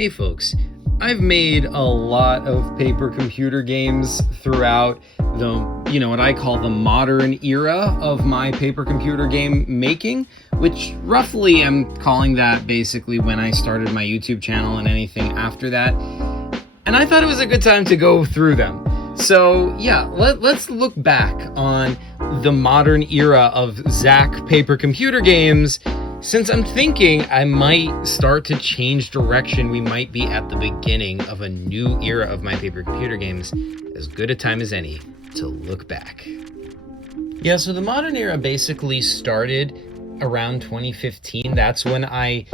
Hey folks, I've made a lot of paper computer games throughout the, what I call the modern era of my paper computer game making, which roughly I'm calling that basically when I started my YouTube channel and anything after that. And I thought it was a good time to go through them. So yeah, let's look back on the modern era of Zach paper computer games, since I'm thinking I might start to change direction. We might be at the beginning of a new era of my paper computer games. As good a time as any to look back. Yeah, so the modern era basically started around 2015. That's when I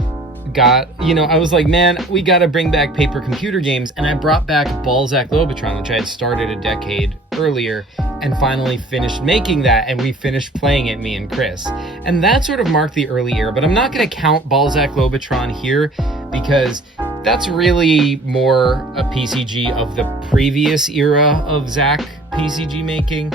got, I was like, man, we got to bring back paper computer games. And I brought back Balzac Lobotron, which I had started a decade earlier, and finally finished making that. And we finished playing it, me and Chris. And that sort of marked the early era. But I'm not going to count Balzac Lobotron here because that's really more a PCG of the previous era of Zach PCG making.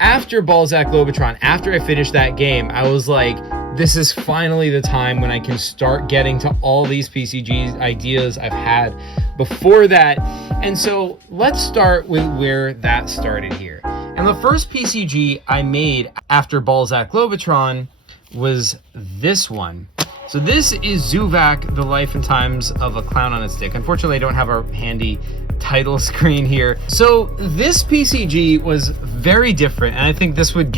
After Balzac Lobotron, after I finished that game, I was like, this is finally the time when I can start getting to all these PCG ideas I've had before that. And so let's start with where that started here. And the first PCG I made after Balzac Lobotron was this one. So this is Zuvak, The Life and Times of a Clown on a Stick. Unfortunately, I don't have a handy title screen here. So this PCG was very different, and I think this would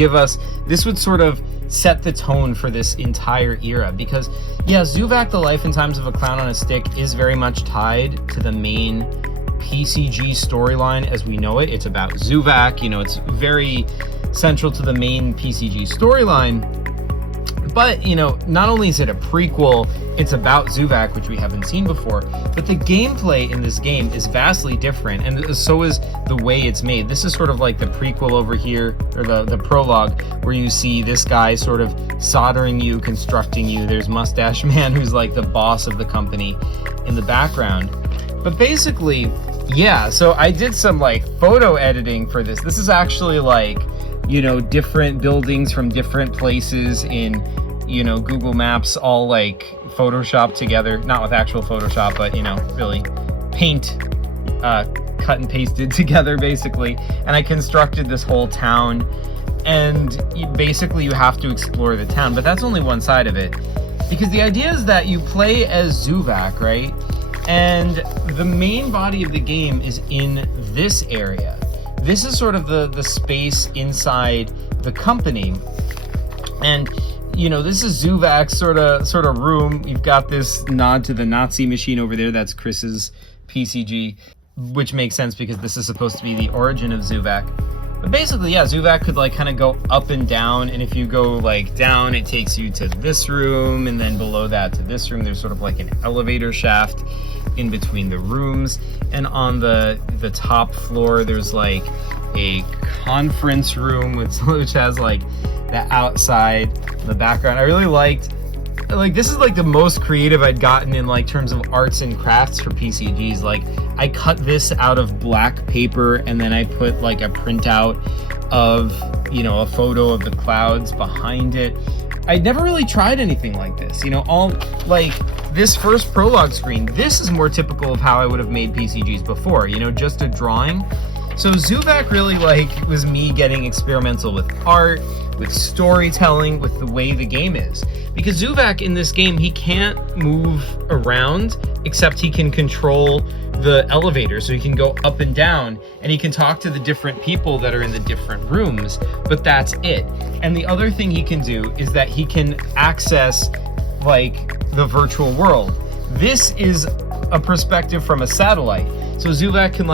sort of set the tone for this entire era, because yeah, Zuvak, The Life and Times of a Clown on a Stick is very much tied to the main PCG storyline as we know it. It's about Zuvak, it's very central to the main PCG storyline. But, not only is it a prequel, it's about Zuvak, which we haven't seen before, but the gameplay in this game is vastly different, and so is the way it's made. This is sort of like the prequel over here, or the prologue, where you see this guy sort of soldering you, constructing you. There's Mustache Man, who's like the boss of the company in the background. But basically, yeah, so I did some like photo editing for this. This is actually like, different buildings from different places in, Google Maps, all like Photoshopped together, not with actual Photoshop, but, really paint, cut and pasted together basically. And I constructed this whole town, and basically you have to explore the town, but that's only one side of it. Because the idea is that you play as Zuvak, right? And the main body of the game is in this area. This is sort of the space inside the company. And, this is Zuvak's sort of room. You've got this nod to the Nazi machine over there. That's Chris's PCG, which makes sense because this is supposed to be the origin of Zuvak. But basically, yeah, Zuvak could like kind of go up and down. And if you go like down, it takes you to this room. And then below that to this room, there's sort of like an elevator shaft in between the rooms. And on the top floor, there's like a conference room which has like the outside, the background. I really liked, this is like the most creative I'd gotten in like terms of arts and crafts for PCGs. Like I cut this out of black paper, and then I put like a printout of, a photo of the clouds behind it. I'd never really tried anything like this, all like this first prologue screen. This is more typical of how I would have made PCGs before, just a drawing. So Zuvak really was me getting experimental with art, with storytelling, with the way the game is. Because Zuvak in this game, he can't move around, except he can control the elevator, so he can go up and down, and he can talk to the different people that are in the different rooms, but that's it. And the other thing he can do is that he can access the virtual world. This is a perspective from a satellite. So Zuvak can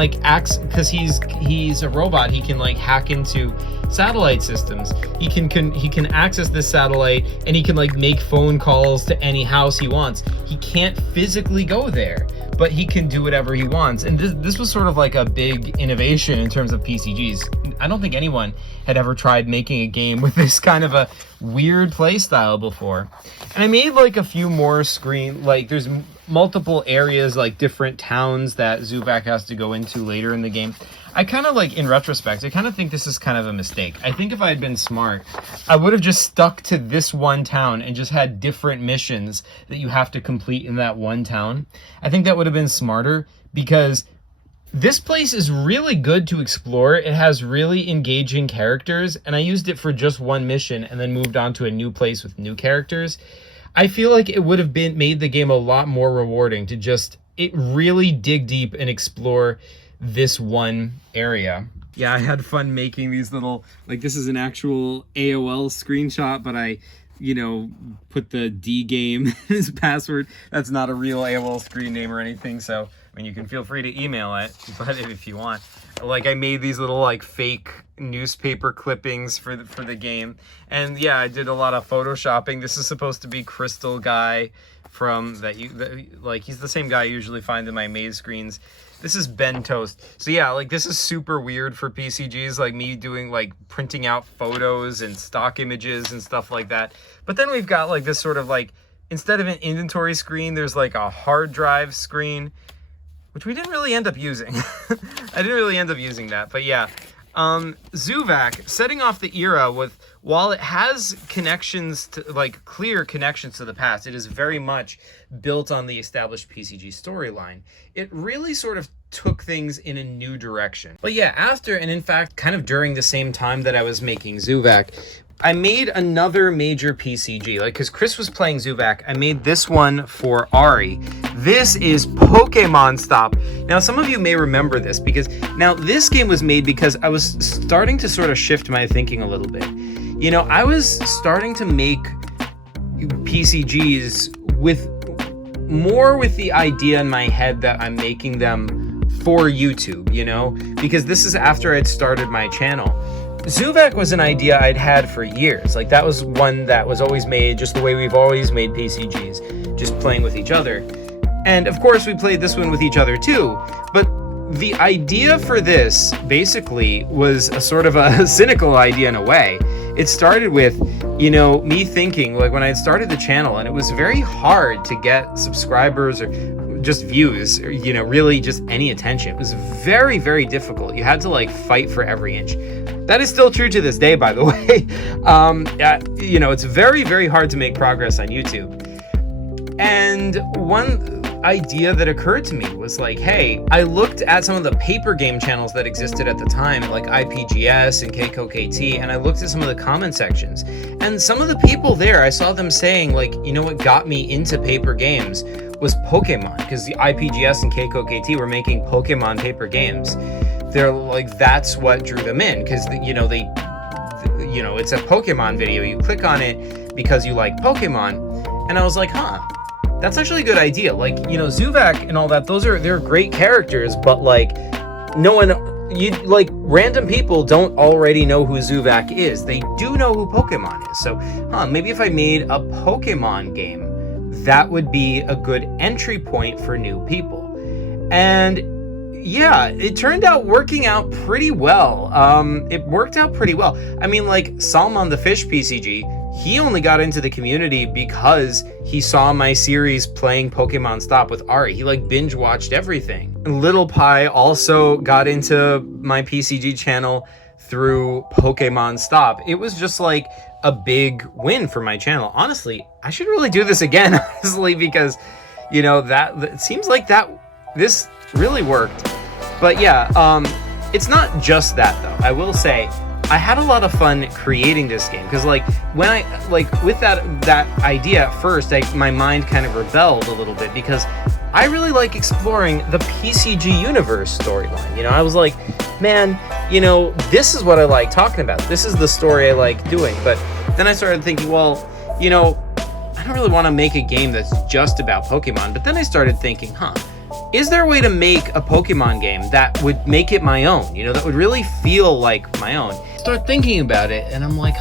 because he's a robot, he can hack into satellite systems. He can access this satellite, and he can make phone calls to any house he wants. He can't physically go there, but he can do whatever he wants. And this was sort of like a big innovation in terms of PCGs. I don't think anyone had ever tried making a game with this kind of a weird play style before. And I made like a few more like there's multiple areas, like different towns that Zuvak has to go into later in the game. I kind of like, in retrospect, I kind of think this is kind of a mistake. I think if I had been smart, I would have just stuck to this one town and just had different missions that you have to complete in that one town. I think that would have been smarter, because this place is really good to explore. It has really engaging characters, and I used it for just one mission and then moved on to a new place with new characters. I feel like it would have made the game a lot more rewarding to just really dig deep and explore this one area. Yeah, I had fun making these little, like, this is an actual AOL screenshot, but I, put the D game as password. That's not a real AOL screen name or anything, so I mean, you can feel free to email it, but if you want. Like, I made these little like fake newspaper clippings for the game, and yeah, I did a lot of photoshopping. This is supposed to be Crystal Guy from like he's the same guy I usually find in my maze screens. This is Ben Toast. So yeah, like, this is super weird for PCGs, like me doing like printing out photos and stock images and stuff like that. But then we've got like this sort of like, instead of an inventory screen, there's like a hard drive screen, which we didn't really end up using. I didn't really end up using that, but yeah. Zuvak, setting off the era with, while it has connections to, like, clear connections to the past, it is very much built on the established PCG storyline. It really sort of took things in a new direction. But yeah, after, and in fact, kind of during the same time that I was making Zuvak, I made another major PCG, like, because Chris was playing Zuvak, I made this one for Ari. This is Pokemon Stop. Now, some of you may remember this, because now this game was made because I was starting to sort of shift my thinking a little bit. I was starting to make PCGs with the idea in my head that I'm making them for YouTube, because this is after I'd started my channel. Zuvak was an idea I'd had for years. Like, that was one that was always made just the way we've always made PCGs, just playing with each other. And of course we played this one with each other too, but the idea for this basically was a sort of a cynical idea in a way. It started with, me thinking, like, when I had started the channel, and it was very hard to get subscribers or just views, or, really just any attention. It was very, very difficult. You had to like fight for every inch. That is still true to this day, by the way. It's very, very hard to make progress on YouTube. And one idea that occurred to me was like, hey, I looked at some of the paper game channels that existed at the time, like IPGS and KKKT, and I looked at some of the comment sections. And some of the people there, I saw them saying, like, what got me into paper games was Pokemon, because the IPGS and KKKT were making Pokemon paper games. They're like, that's what drew them in, because it's a Pokemon video. You click on it because you like Pokemon, and I was like, that's actually a good idea. Like, Zuvak and all that, they're great characters, but like, no one, random people don't already know who Zuvak is. They do know who Pokemon is. So, maybe if I made a Pokemon game, that would be a good entry point for new people. And yeah, it turned out working out pretty well. It worked out pretty well. I mean, like, Salmon the Fish PCG, he only got into the community because he saw my series playing Pokemon Stop with Ari. He like binge watched everything. And Little Pie also got into my PCG channel through Pokemon Stop. It was just like a big win for my channel. Honestly, I should really do this again, honestly, because that it seems like this really worked. But yeah, it's not just that though. I will say I had a lot of fun creating this game, because like when I with that idea at first, my mind kind of rebelled a little bit, because I really like exploring the PCG universe storyline. I was like, man, this is what I like talking about. This is the story I like doing. But then I started thinking, well, I don't really want to make a game that's just about Pokemon. But then I started thinking, is there a way to make a Pokemon game that would make it my own? That would really feel like my own. Start thinking about it, and I'm like,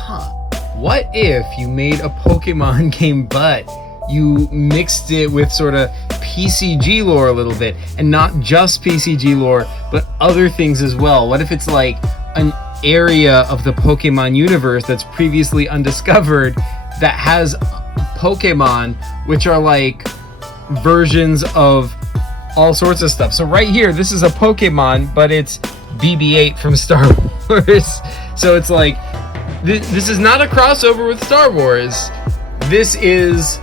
what if you made a Pokemon game, but you mixed it with sort of PCG lore a little bit, and not just PCG lore, but other things as well? What if it's like an area of the Pokemon universe that's previously undiscovered that has Pokemon which are like versions of all sorts of stuff. So right here, this is a Pokemon, but it's BB-8 from Star Wars. So it's like, this is not a crossover with Star Wars. This is,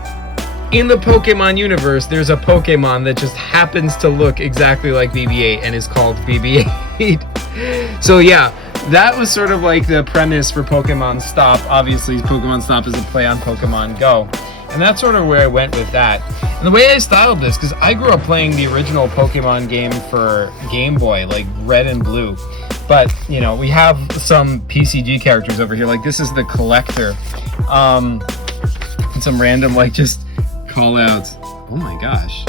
in the Pokemon universe, there's a Pokemon that just happens to look exactly like BB-8 and is called BB-8. So yeah, that was sort of like the premise for Pokemon Stop. Obviously, Pokemon Stop is a play on Pokemon Go. And that's sort of where I went with that. And the way I styled this, because I grew up playing the original Pokemon game for Game Boy, like Red and Blue. But, you know, we have some PCG characters over here. Like, this is the Collector. And some random, like, just call-outs. Oh my gosh.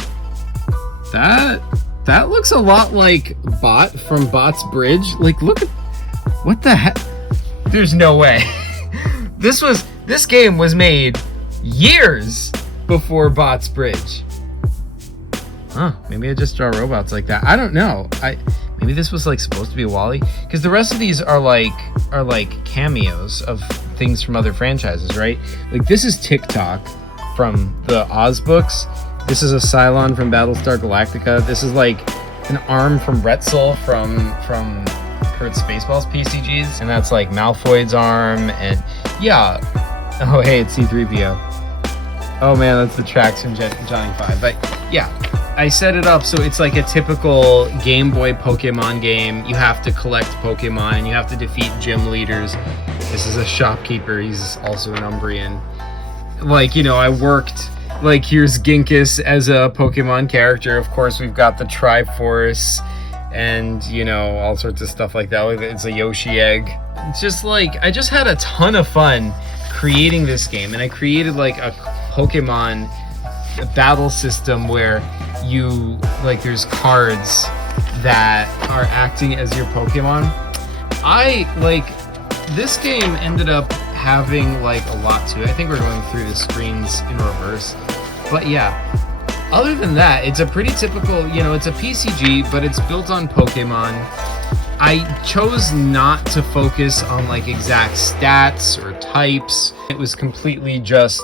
That looks a lot like Bot from Bot's Bridge. Like, look at... What the heck? There's no way. This game was made years before Bot's Bridge. Huh, maybe I just draw robots like that. I don't know. Maybe this was like supposed to be Wally, because the rest of these are like cameos of things from other franchises, right? Like this is TikTok from the Oz books. This is a Cylon from Battlestar Galactica. This is like an arm from Retzel from Kurt Spaceball's PCGs, and that's like Malfoy's arm, and yeah. Oh hey, it's C-3PO. Oh man, that's the tracks from Johnny 5. But yeah, I set it up so it's like a typical Game Boy Pokemon game. You have to collect Pokemon and you have to defeat gym leaders. This is a shopkeeper. He's also an Umbreon. Like, you know, I worked, like here's Ginkus as a Pokemon character. Of course, we've got the Triforce and, you know, all sorts of stuff like that. It's a Yoshi egg. It's just like, I just had a ton of fun creating this game, and I created like a Pokemon battle system where you, like, there's cards that are acting as your Pokemon. This game ended up having like a lot to it. I think we're going through the screens in reverse. But yeah, other than that, it's a pretty typical, you know, it's a PCG, but it's built on Pokemon. I chose not to focus on like exact stats or types. It was completely just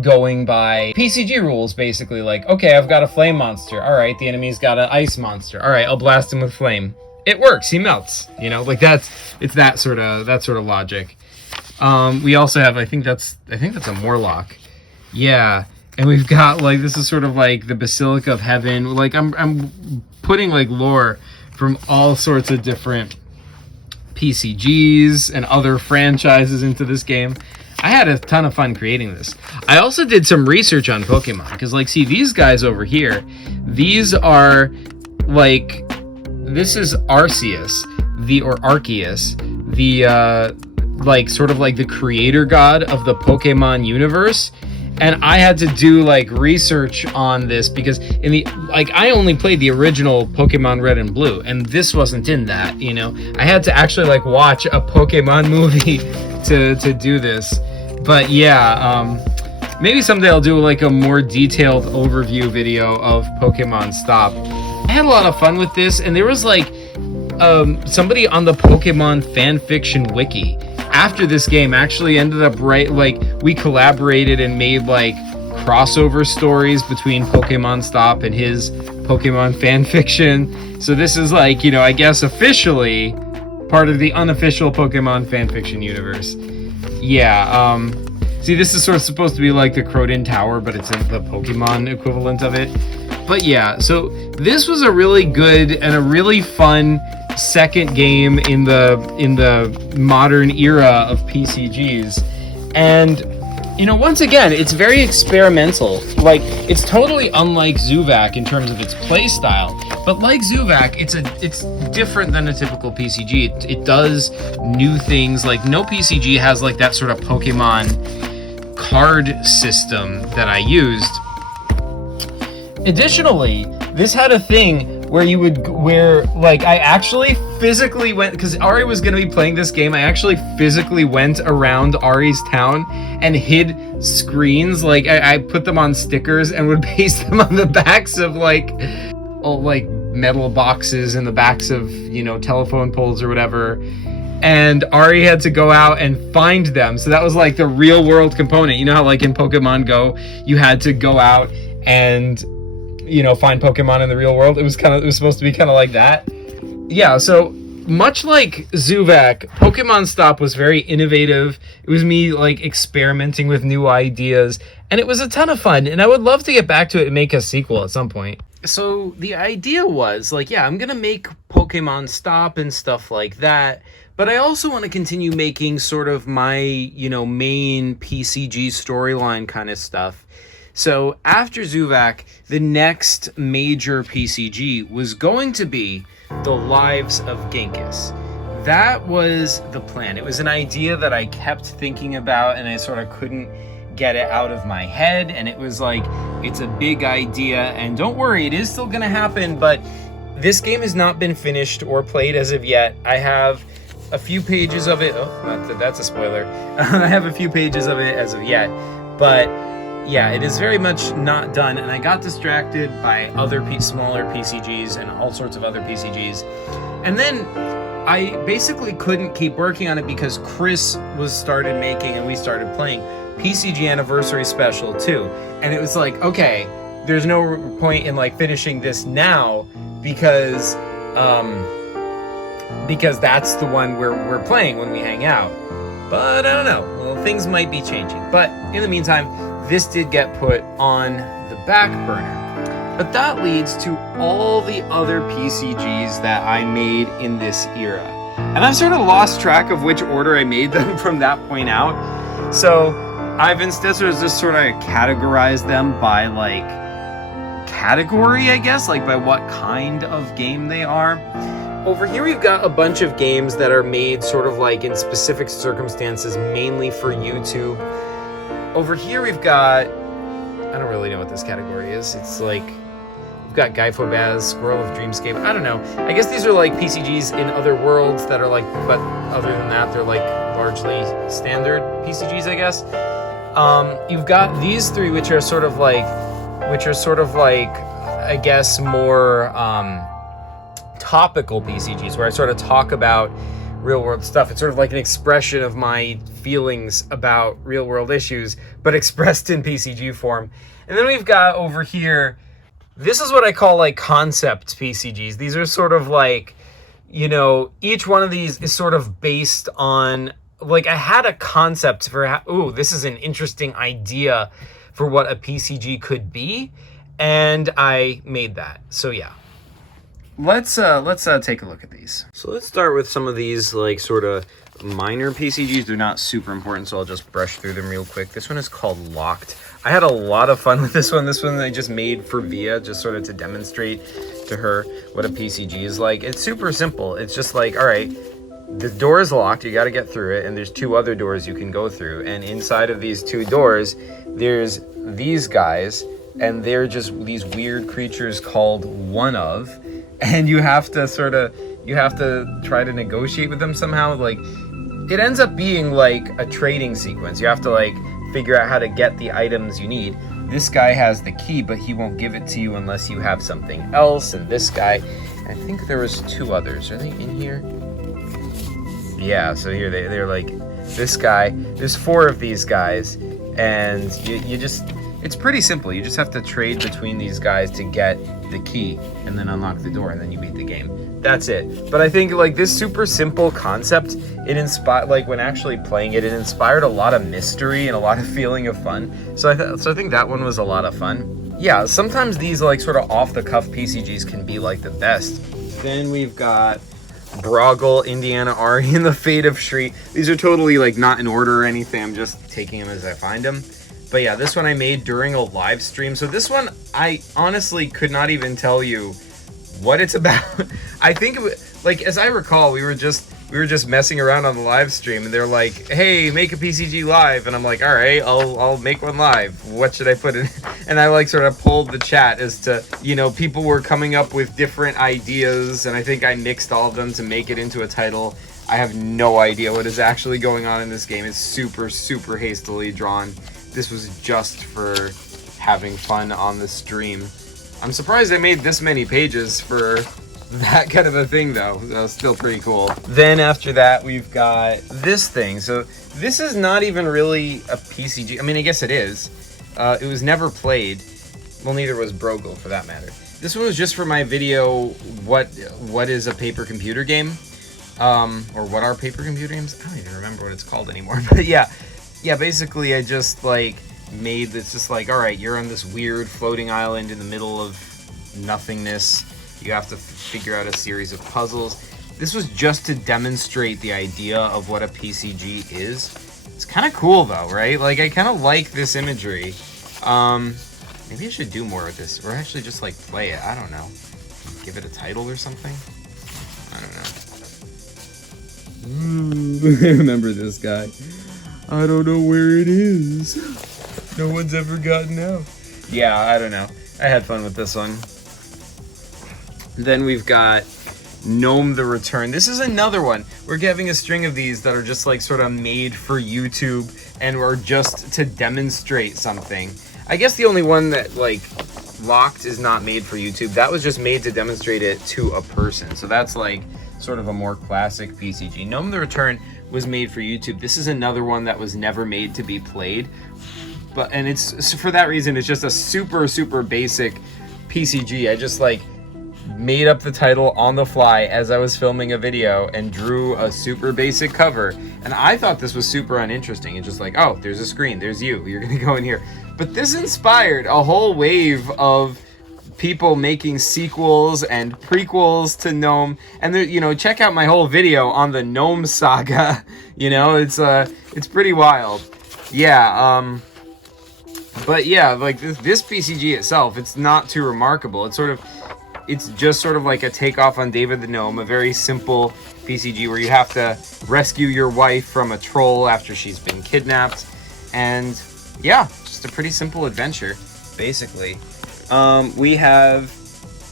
going by PCG rules, basically. Like, okay, I've got a flame monster. All right, the enemy's got an ice monster. All right, I'll blast him with flame. It works. He melts. You know, like it's that sort of logic. We also have, I think that's a Morlock. Yeah, and we've got like, this is sort of like the Basilica of Heaven. Like I'm putting like lore from all sorts of different PCGs and other franchises into this game. I had a ton of fun creating this. I also did some research on Pokemon, because like, see these guys over here, these are like, this is Arceus, or Arceus, the like sort of like the creator god of the Pokemon universe. And I had to do like research on this because in the, like, I only played the original Pokemon Red and Blue, and this wasn't in that, you know. I had to actually like watch a Pokemon movie to do this. But yeah, maybe someday I'll do like a more detailed overview video of Pokemon Stop. I had a lot of fun with this, and there was like somebody on the Pokemon fanfiction wiki after this game actually ended up we collaborated and made like crossover stories between Pokemon Stop and his Pokemon fanfiction. So this is like, you know, I guess officially part of the unofficial Pokemon fanfiction universe. Yeah, see, this is sort of supposed to be like the Croton Tower, but it's in the Pokemon equivalent of it. But yeah, so this was a really good and a really fun second game in the modern era of PCGs. And, you know, once again, it's very experimental. Like, it's totally unlike Zuvac in terms of its play style, but like Zuvac, it's different than a typical PCG. It does new things. Like, no PCG has like that sort of Pokemon card system that I used. Additionally, this had a thing where like I actually physically went, because Ari was going to be playing this game, I actually physically went around Ari's town and hid screens. Like I put them on stickers and would paste them on the backs of like metal boxes and the backs of, you know, telephone poles or whatever. and Ari had to go out and find them. So that was like the real world component. You know how like in Pokemon Go, you had to go out and, you know, find Pokemon in the real world. It was supposed to be kind of like that. Yeah, so much like Zuvak, Pokemon Stop was very innovative. It was me like experimenting with new ideas, and it was a ton of fun, and I would love to get back to it and make a sequel at some point. So the idea was like, yeah, I'm gonna make Pokemon Stop and stuff like that, but I also want to continue making sort of my, you know, main PCG storyline kind of stuff. So after Zuvak, the next major PCG was going to be The Lives of Genghis. That was the plan. It was an idea that I kept thinking about, and I sort of couldn't get it out of my head, and it was like, it's a big idea, and don't worry, it is still gonna happen, but this game has not been finished or played as of yet. I have a few pages of it. Oh, that's a spoiler. I have a few pages of it as of yet, but yeah, it is very much not done, and I got distracted by other smaller PCGs and all sorts of other PCGs. And then I basically couldn't keep working on it because Chris started making, and we started playing PCG Anniversary Special 2. And it was like, okay, there's no point in like finishing this now because that's the one we're playing when we hang out. But I don't know. Well, things might be changing. But in the meantime, this did get put on the back burner. But that leads to all the other PCGs that I made in this era. And I've sort of lost track of which order I made them from that point out. So I've instead just sort of categorized them by like category, I guess, like by what kind of game they are. Over here we've got a bunch of games that are made sort of like in specific circumstances, mainly for YouTube. Over here we've got, I don't really know what this category is. It's like, we've got Gyphobaz, Squirrel of Dreamscape. I don't know. I guess these are like PCGs in other worlds that are like, but other than that, they're like largely standard PCGs, I guess. You've got these three, which are sort of like, I guess more topical PCGs, where I sort of talk about real world stuff. It's sort of like an expression of my feelings about real world issues, but expressed in PCG form. And then we've got over here, this is what I call like concept PCGs. These are sort of like, you know, each one of these is sort of based on, like I had a concept for, this is an interesting idea for what a PCG could be, and I made that. So yeah. Let's take a look at these. So let's start with some of these like sort of minor PCGs. They're not super important, so I'll just brush through them real quick. This one is called Locked. I had a lot of fun with this one. This one I just made for Via, just sort of to demonstrate to her what a PCG is like. It's super simple. It's just like, all right, the door is locked, you got to get through it, and there's two other doors you can go through. And inside of these two doors, there's these guys, and they're just these weird creatures called One Of. And you have to try to negotiate with them somehow. Like, it ends up being like a trading sequence. You have to like figure out how to get the items you need. This guy has the key, but he won't give it to you unless you have something else. And this guy, I think there was two others. Are they in here? Yeah, so here they're like this guy. There's four of these guys, and you just, it's pretty simple. You just have to trade between these guys to get the key and then unlock the door, and then you beat the game. That's it. But I think like this super simple concept, it inspired, like when actually playing it, it inspired a lot of mystery and a lot of feeling of fun. So I think that one was a lot of fun. Yeah, sometimes these like sort of off the cuff PCGs can be like the best. Then we've got Broggle, Indiana Ari, and the Fate of Shri. These are totally like not in order or anything. I'm just taking them as I find them. But yeah, this one I made during a live stream. So this one, I honestly could not even tell you what it's about. I think, like, as I recall, we were just messing around on the live stream, and they're like, hey, make a PCG live. And I'm like, all right, I'll make one live. What should I put in? And I like sort of pulled the chat as to, you know, people were coming up with different ideas, and I think I mixed all of them to make it into a title. I have no idea what is actually going on in this game. It's super, super hastily drawn. This was just for having fun on the stream. I'm surprised I made this many pages for that kind of a thing, though. That was still pretty cool. Then after that, we've got this thing. So this is not even really a PCG. I mean, I guess it is. It was never played. Well, neither was Brogel, for that matter. This one was just for my video, what is a paper computer game? Or what are paper computer games? I don't even remember what it's called anymore. But yeah, basically I just like made this, just like, all right, you're on this weird floating island in the middle of nothingness. You have to figure out a series of puzzles. This was just to demonstrate the idea of what a PCG is. It's kind of cool though, right? Like, I kind of like this imagery. Maybe I should do more of this, or actually just like play it. I don't know. Give it a title or something. I don't know. I remember this guy. I don't know where it is. No one's ever gotten out. Yeah, I don't know. I had fun with this one. Then we've got Gnome the Return. This is another one. We're having a string of these that are just like sort of made for YouTube and are just to demonstrate something. I guess the only one that like Locked is not made for YouTube. That was just made to demonstrate it to a person. So that's like sort of a more classic PCG. Gnome the Return was made for YouTube. This is another one that was never made to be played. And it's for that reason, it's just a super basic PCG. I just like made up the title on the fly as I was filming a video and drew a super basic cover. And I thought this was super uninteresting. It's just like, oh, there's a screen, there's you, you're gonna go in here. But this inspired a whole wave of people making sequels and prequels to Gnome. And there, you know, check out my whole video on the Gnome saga. You know, it's pretty wild. Yeah, but yeah, like this PCG itself, it's not too remarkable. It's just sort of like a takeoff on David the Gnome, a very simple PCG where you have to rescue your wife from a troll after she's been kidnapped. And yeah, just a pretty simple adventure, basically. We have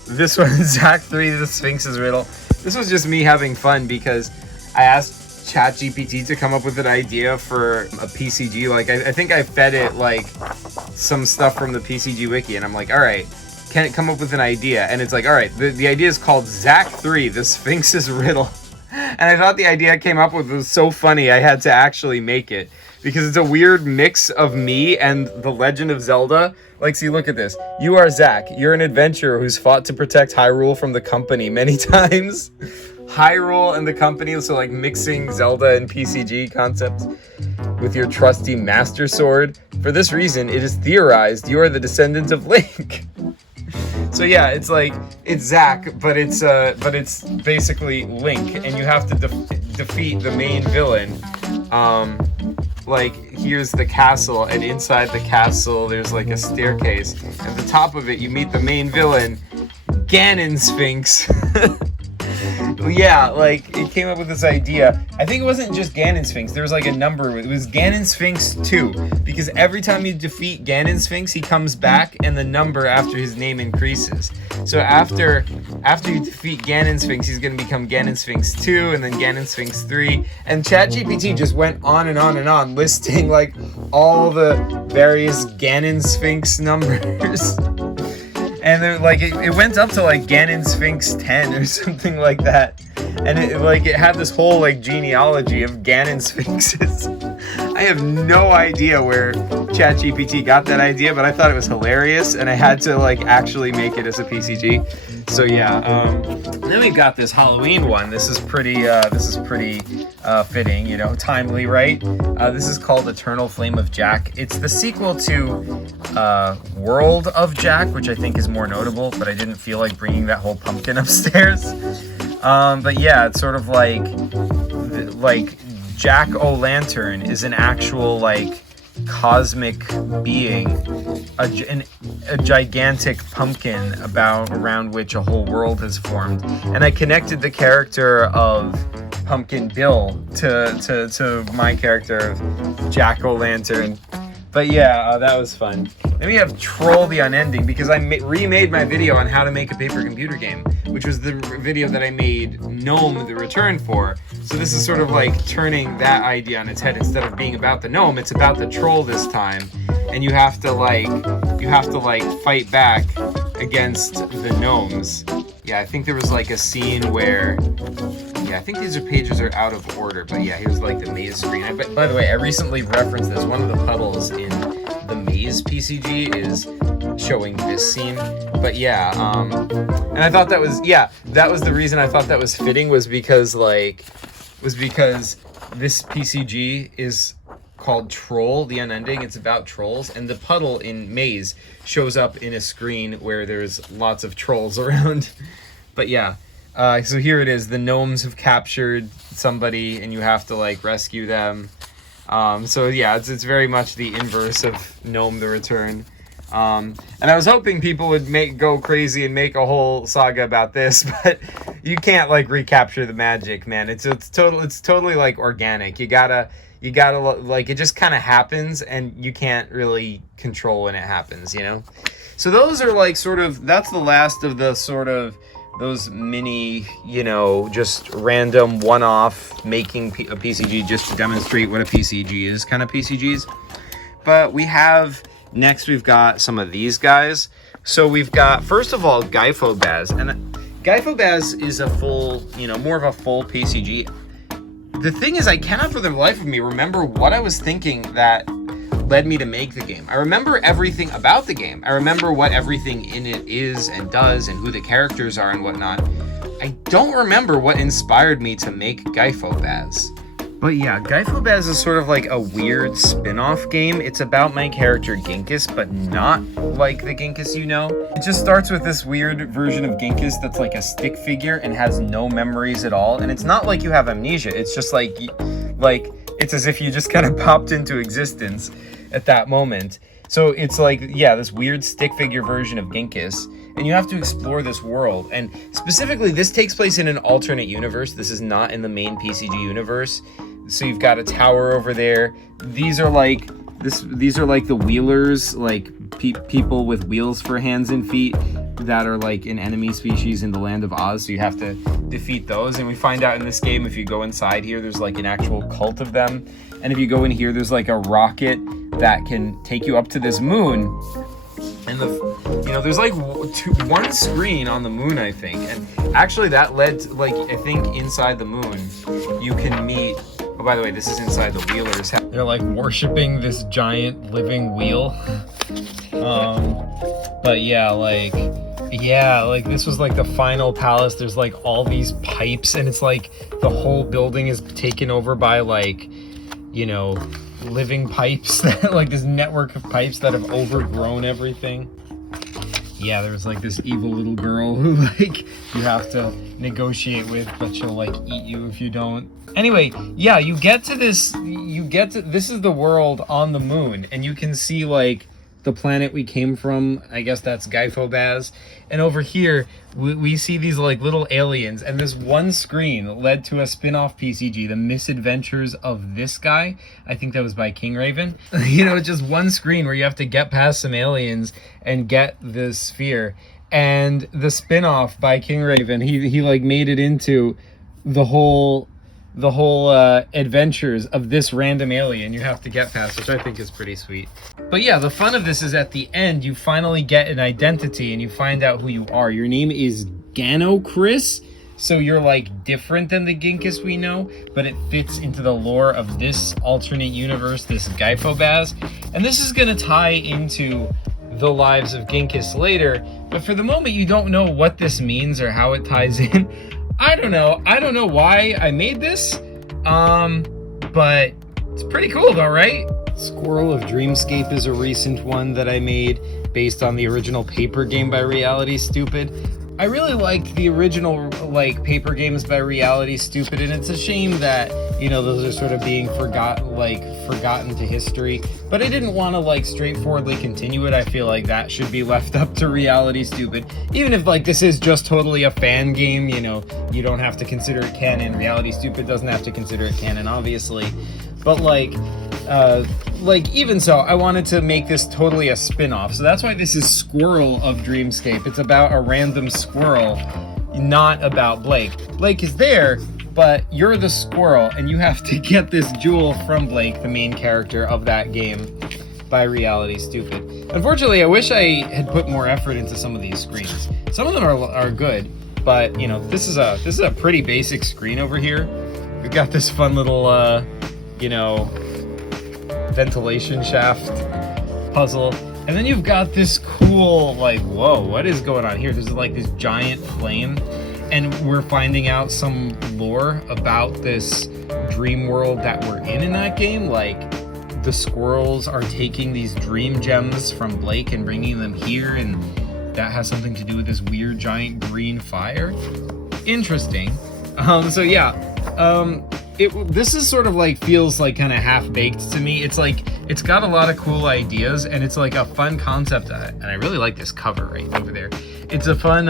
this one, Zach 3, the Sphinx's Riddle. This was just me having fun because I asked ChatGPT to come up with an idea for a PCG. Like, I think I fed it like some stuff from the PCG wiki, and I'm like, all right, can it come up with an idea? And it's like, all right, the idea is called Zach 3, the Sphinx's Riddle. And I thought the idea I came up with was so funny, I had to actually make it. Because it's a weird mix of me and The Legend of Zelda. Like, see, look at this. You are Zach. You're an adventurer who's fought to protect Hyrule from the company many times. Hyrule and the company, so like mixing Zelda and PCG concepts with your trusty Master Sword. For this reason, it is theorized you are the descendant of Link. So yeah, it's like, it's Zach, but it's basically Link, and you have to defeat the main villain. Like, here's the castle, and inside the castle there's like a staircase. At the top of it you meet the main villain, Ganon Sphinx. Yeah, like, it came up with this idea. I think it wasn't just Ganon Sphinx, there was like a number. It was Ganon Sphinx 2, because every time you defeat Ganon Sphinx, he comes back and the number after his name increases. So after you defeat Ganon Sphinx, he's gonna become Ganon Sphinx 2, and then Ganon Sphinx 3. And ChatGPT just went on and on and on, listing like all the various Ganon Sphinx numbers. And then, like, it went up to like Ganon Sphinx 10 or something like that. And it had this whole like genealogy of Ganon Sphinxes. I have no idea where ChatGPT got that idea, but I thought it was hilarious, and I had to like actually make it as a PCG. So yeah, then we've got this Halloween one. This is pretty fitting, you know, timely, right? This is called Eternal Flame of Jack. It's the sequel to World of Jack, which I think is more notable, but I didn't feel like bringing that whole pumpkin upstairs. But yeah, it's sort of like Jack-o'-lantern is an actual like cosmic being, a gigantic pumpkin around which a whole world has formed. And I connected the character of Pumpkin Bill to my character of Jack-o'-lantern. But yeah, that was fun. Then we have Troll the Unending, because I remade my video on how to make a paper computer game, which was the video that I made Gnome the Return for. So this is sort of like turning that idea on its head. Instead of being about the gnome, it's about the troll this time. And you have to like fight back against the gnomes. Yeah, I think there was like a scene where, yeah, I think these pages are out of order, but yeah, here's like the maze screen. By the way, I recently referenced this. One of the puddles in the maze PCG is showing this scene. But yeah, and I thought that was, yeah, that was the reason I thought that was fitting, was because this PCG is called Troll, the Unending. It's about trolls, and the puddle in Maze shows up in a screen where there's lots of trolls around. But yeah, so here it is. The gnomes have captured somebody, and you have to like rescue them. So yeah, it's very much the inverse of Gnome the Return. And I was hoping people would go crazy and make a whole saga about this, but you can't like recapture the magic, man. It's totally like organic. You gotta like, it just kind of happens, and you can't really control when it happens, you know? So those are like that's the last of the sort of those mini, you know, just random one-off making a PCG just to demonstrate what a PCG is kind of PCGs. But next we've got some of these guys. So we've got, first of all, Gyphobaz. And Gyphobaz is a full, you know, more of a full PCG. The thing is, I cannot for the life of me remember what I was thinking that led me to make the game. I remember everything about the game. I remember what everything in it is and does and who the characters are and whatnot. I don't remember what inspired me to make Gyphobaz. But yeah, Gyphobaz is sort of like a weird spin-off game. It's about my character Ginkis, but not like the Ginkis you know. It just starts with this weird version of Ginkis that's like a stick figure and has no memories at all. And it's not like you have amnesia. It's just like it's as if you just kind of popped into existence at that moment. So it's like, yeah, this weird stick figure version of Ginkis. And you have to explore this world. And specifically, this takes place in an alternate universe. This is not in the main PCG universe. So you've got a tower over there. These are like the wheelers, like people with wheels for hands and feet that are like an enemy species in the land of Oz. So you have to defeat those. And we find out in this game, if you go inside here, there's like an actual cult of them. And if you go in here, there's like a rocket that can take you up to this moon. And there's like one screen on the moon, I think. And actually that led to, like, I think inside the moon, you can meet, oh, by the way, this is inside the wheelers. They're like worshiping this giant living wheel. But yeah, like this was like the final palace. There's like all these pipes, and it's like the whole building is taken over by like, you know, living pipes, that like this network of pipes that have overgrown everything. Yeah, there's like this evil little girl who like you have to negotiate with, but she'll like eat you if you don't. Anyway, yeah, this is the world on the moon, and you can see like the planet we came from. I guess that's Gyphobaz. And over here, we see these like little aliens, and this one screen led to a spin-off PCG, The Misadventures of This Guy. I think that was by King Raven. You know, it's just one screen where you have to get past some aliens and get this sphere. And the spin-off by King Raven, he like made it into the whole adventures of this random alien you have to get past, which I think is pretty sweet. But yeah, the fun of this is at the end, you finally get an identity and you find out who you are. Your name is Chris, so you're like different than the Ginkis we know, but it fits into the lore of this alternate universe, this Gyphobaz. And this is going to tie into the lives of Ginkis later, but for the moment you don't know what this means or how it ties in. I don't know why I made this, but it's pretty cool though, right? Squirrel of Dreamscape is a recent one that I made based on the original paper game by Reality Stupid. I really liked the original like paper games by Reality Stupid, and it's a shame that, you know, those are sort of being forgotten to history. But I didn't want to like straightforwardly continue it. I feel like that should be left up to Reality Stupid. Even if like this is just totally a fan game, you know, you don't have to consider it canon. Reality Stupid doesn't have to consider it canon, obviously. But like even so, I wanted to make this totally a spin-off. So that's why this is Squirrel of Dreamscape. It's about a random squirrel, not about Blake. Blake is there, but you're the squirrel, and you have to get this jewel from Blake, the main character of that game, by Reality Stupid. Unfortunately, I wish I had put more effort into some of these screens. Some of them are good, But you know, this is a pretty basic screen over here. We've got this fun little you know, ventilation shaft puzzle, and then you've got this cool, like, whoa, what is going on here? There's like this giant flame, and we're finding out some lore about this dream world that we're in that game. Like, the squirrels are taking these dream gems from Blake and bringing them here, and that has something to do with this weird giant green fire. Interesting. So yeah, this is sort of like, feels like kind of half-baked to me. It's like, it's got a lot of cool ideas, and it's like a fun concept, and I really like this cover right over there. It's a fun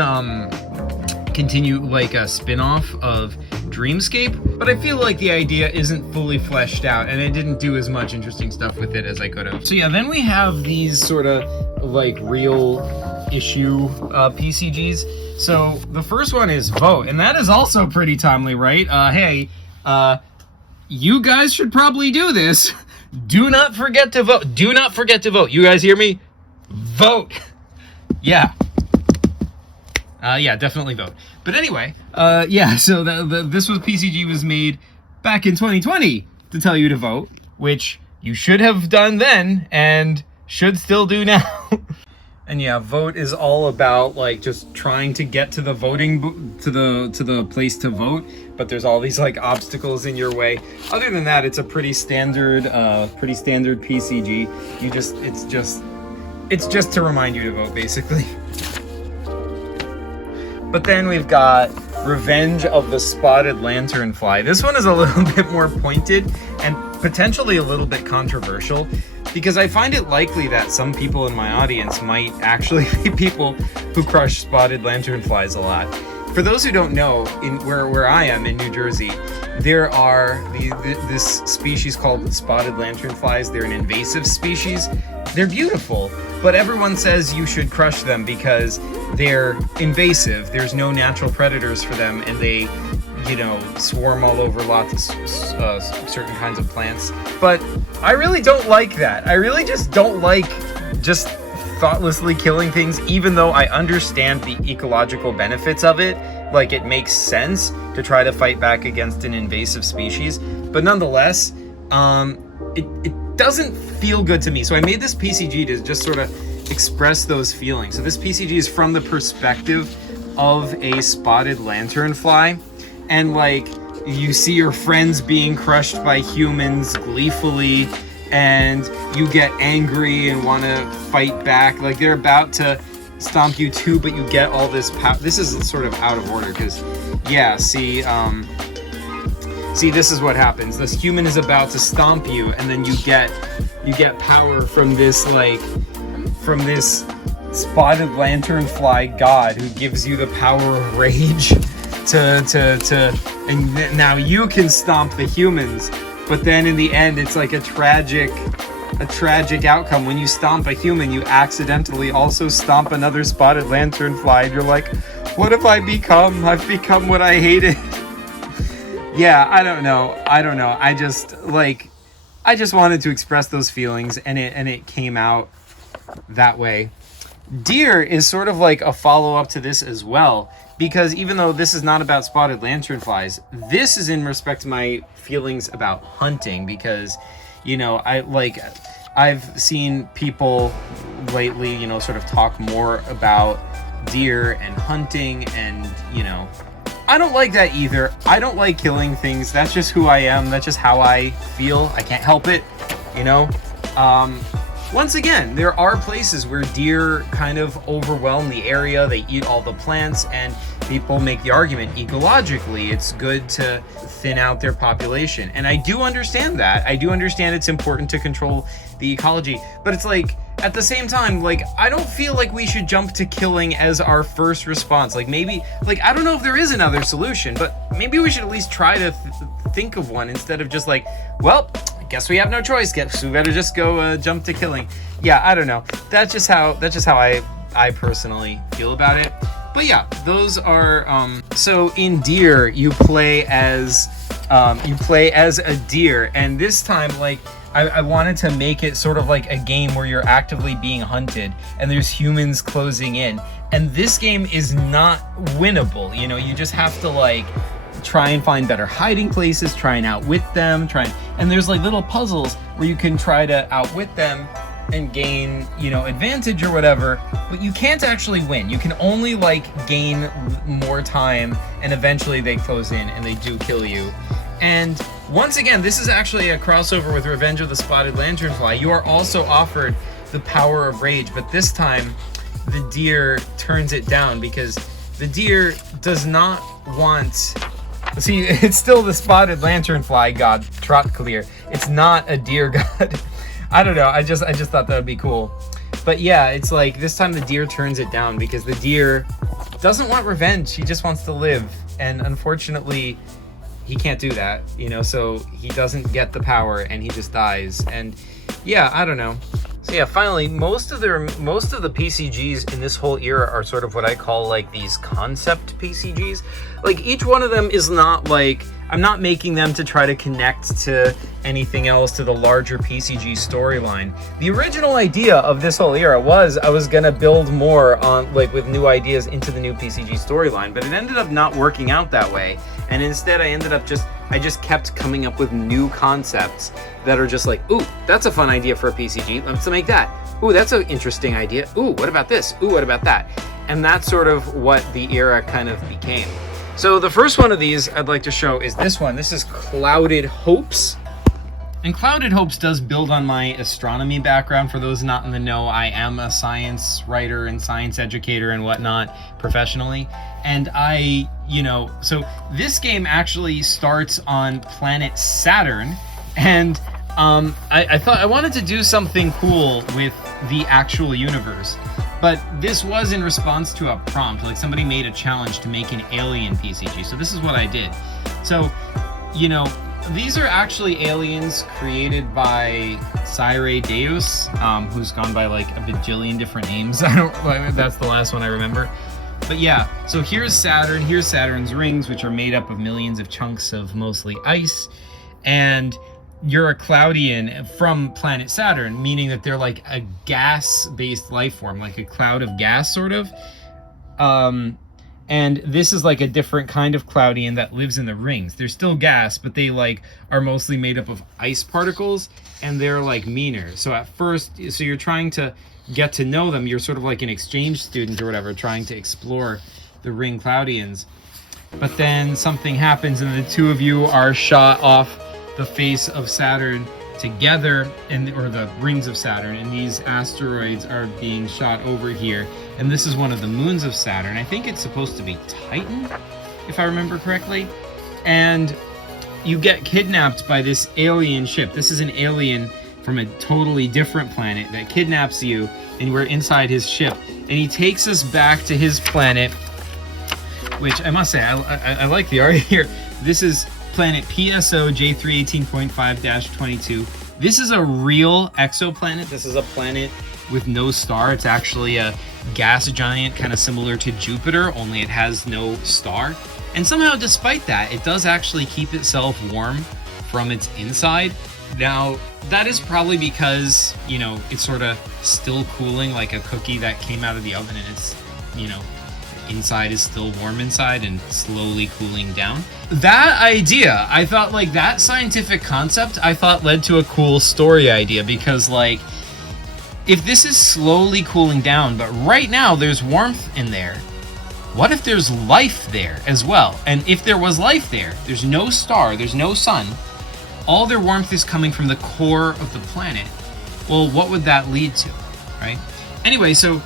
like a spin-off of Dreamscape, but I feel like the idea isn't fully fleshed out, and I didn't do as much interesting stuff with it as I could have. So yeah, then we have these sort of like real issue PCGs. So the first one is Vote, and that is also pretty timely, right? Hey, you guys should probably do this. Do not forget to vote. Do not forget to vote. You guys hear me? Vote. Yeah. Yeah, definitely vote. But anyway, yeah, so this PCG was made back in 2020 to tell you to vote, which you should have done then and should still do now. And yeah, Vote is all about like just trying to get to the voting to the place to vote, but there's all these like obstacles in your way. Other than that, it's a pretty standard PCG. It's just to remind you to vote, basically. But then we've got Revenge of the Spotted Lanternfly. This one is a little bit more pointed and potentially a little bit controversial, because I find it likely that some people in my audience might actually be people who crush spotted lanternflies a lot. For those who don't know, in where I am in New Jersey, there are this species called spotted lanternflies. They're an invasive species. They're beautiful, but everyone says you should crush them because they're invasive. There's no natural predators for them, and they, you know, swarm all over lots of certain kinds of plants. But I really don't like that. I really just don't like just thoughtlessly killing things, even though I understand the ecological benefits of it. Like, it makes sense to try to fight back against an invasive species, but nonetheless, it doesn't feel good to me. So I made this PCG to just sort of express those feelings. So this PCG is from the perspective of a spotted lanternfly, and like, you see your friends being crushed by humans gleefully, and you get angry and want to fight back. Like, they're about to stomp you too, but you get all this power. This is sort of out of order because, yeah, see, this is what happens. This human is about to stomp you, and then you get power from this spotted lanternfly god who gives you the power of rage and now you can stomp the humans. But then in the end, it's like a tragic outcome. When you stomp a human, you accidentally also stomp another spotted lanternfly, and you're like, what have I become? I've become what I hated. Yeah, I don't know. I just wanted to express those feelings, and it came out that way. Deer is sort of like a follow-up to this as well, because even though this is not about spotted lanternflies, this is in respect to my feelings about hunting, because, you know, I've seen people lately, you know, sort of talk more about deer and hunting, and, you know, I don't like that either. I don't like killing things. That's just who I am. That's just how I feel. I can't help it, you know? Once again, there are places where deer kind of overwhelm the area. They eat all the plants, and people make the argument ecologically it's good to thin out their population. And I do understand that. I do understand it's important to control the ecology. But it's like, at the same time, like, I don't feel like we should jump to killing as our first response. Like, maybe, like, I don't know if there is another solution, but maybe we should at least try to think of one, instead of just like, well, guess we have no choice. Guess we better just go jump to killing. Yeah, I don't know. That's just how I personally feel about it. But yeah, those are so in Deer you play as a deer, and this time, like, I wanted to make it sort of like a game where you're actively being hunted and there's humans closing in. And this game is not winnable. You know, you just have to like try and find better hiding places, try and outwit them, and there's like little puzzles where you can try to outwit them and gain, you know, advantage or whatever, but you can't actually win. You can only like gain more time, and eventually they close in and they do kill you. And once again, this is actually a crossover with Revenge of the Spotted Lanternfly. You are also offered the power of rage, but this time the deer turns it down because the deer does not want... See, it's still the Spotted Lanternfly god, Trot Clear. It's not a deer god. I don't know, I just thought that would be cool. But yeah, it's like this time the deer turns it down because the deer doesn't want revenge, he just wants to live. And unfortunately, he can't do that, you know, so he doesn't get the power and he just dies. And yeah, I don't know. So yeah, finally, most of the PCGs in this whole era are sort of what I call like these concept PCGs. Like each one of them is not like, I'm not making them to try to connect to anything else, to the larger PCG storyline. The original idea of this whole era was I was gonna build more on like with new ideas into the new PCG storyline, but it ended up not working out that way. And instead I ended up I just kept coming up with new concepts that are just like, ooh, that's a fun idea for a PCG, let's make that. Ooh, that's an interesting idea. Ooh, what about this? Ooh, what about that? And that's sort of what the era kind of became. So the first one of these I'd like to show is this one. This is Clouded Hopes. And Clouded Hopes does build on my astronomy background. For those not in the know, I am a science writer and science educator and whatnot professionally. And so this game actually starts on planet Saturn. And I thought I wanted to do something cool with the actual universe. But this was in response to a prompt, like somebody made a challenge to make an alien PCG. So this is what I did. So, you know, these are actually aliens created by Cyre Deus, who's gone by like a bajillion different names. That's the last one I remember. But yeah, so here's Saturn, here's Saturn's rings, which are made up of millions of chunks of mostly ice. And you're a Cloudian from planet Saturn, meaning that they're like a gas-based life form, like a cloud of gas, sort of. And this is like a different kind of Cloudian that lives in the rings. They're still gas, but they like are mostly made up of ice particles, and they're like meaner. So at first, so you're trying to get to know them. You're sort of like an exchange student or whatever, trying to explore the ring Cloudians. But then something happens, and the two of you are shot off the face of Saturn together, or the rings of Saturn, and these asteroids are being shot over here. And this is one of the moons of Saturn. I think it's supposed to be Titan, if I remember correctly. And you get kidnapped by this alien ship. This is an alien from a totally different planet that kidnaps you, and we're inside his ship. And he takes us back to his planet, which I must say, I like the art here. This is planet PSO J318.5-22. This is a real exoplanet. This is a planet with no star. It's actually a gas giant, kind of similar to Jupiter, only it has no star. And somehow, despite that, it does actually keep itself warm from its inside. Now, that is probably because, you know, it's sort of still cooling like a cookie that came out of the oven, and it's, you know, inside is still warm inside and slowly cooling down. That idea, I thought, like, that scientific concept, I thought led to a cool story idea, because, like, if this is slowly cooling down, but right now there's warmth in there, what if there's life there as well? And if there was life there, there's no star, there's no sun, all their warmth is coming from the core of the planet. Well, what would that lead to, right? Anyway, so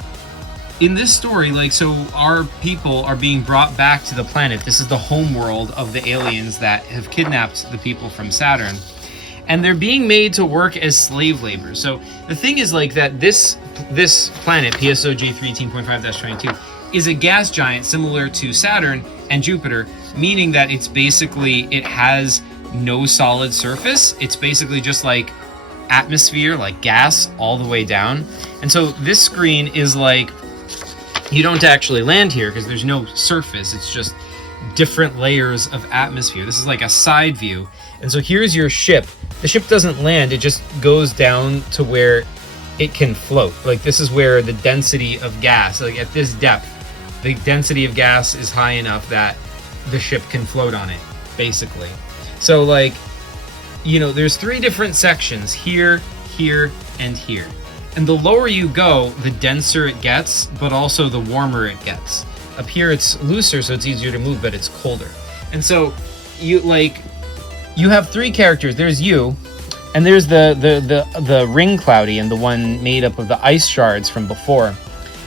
in this story, like, so our people are being brought back to the planet. This is the home world of the aliens that have kidnapped the people from Saturn. And they're being made to work as slave labor. So the thing is, like, that this planet, PSO J318.5-22, is a gas giant similar to Saturn and Jupiter, meaning that it's basically, it has no solid surface. It's basically just like atmosphere, like gas all the way down. And so this screen is like you don't actually land here because there's no surface. It's just different layers of atmosphere. This is like a side view. And so here's your ship. The ship doesn't land, it just goes down to where it can float. Like this is where the density of gas, like at this depth, the density of gas is high enough that the ship can float on it, basically. So like, you know, there's 3 different sections, here, here, and here. And the lower you go, the denser it gets, but also the warmer it gets. Up here it's looser, so it's easier to move, but it's colder. And so you have 3 characters. There's you, and there's the ring cloudy, and the one made up of the ice shards from before.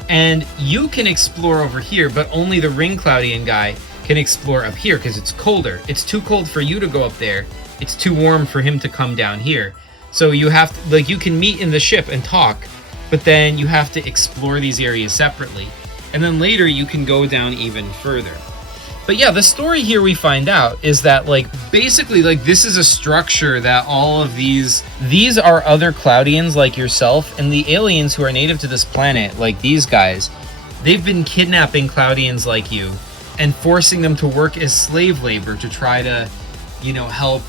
And you can explore over here, but only the ring cloudian guy can explore up here because it's colder. It's too cold for you to go up there. It's too warm for him to come down here. So you have to, like, you can meet in the ship and talk, but then you have to explore these areas separately. And then later you can go down even further. But yeah, the story here we find out is that, like, basically, like, this is a structure that all of these are other Cloudians like yourself, and the aliens who are native to this planet, like these guys, they've been kidnapping Cloudians like you and forcing them to work as slave labor to try to, you know, help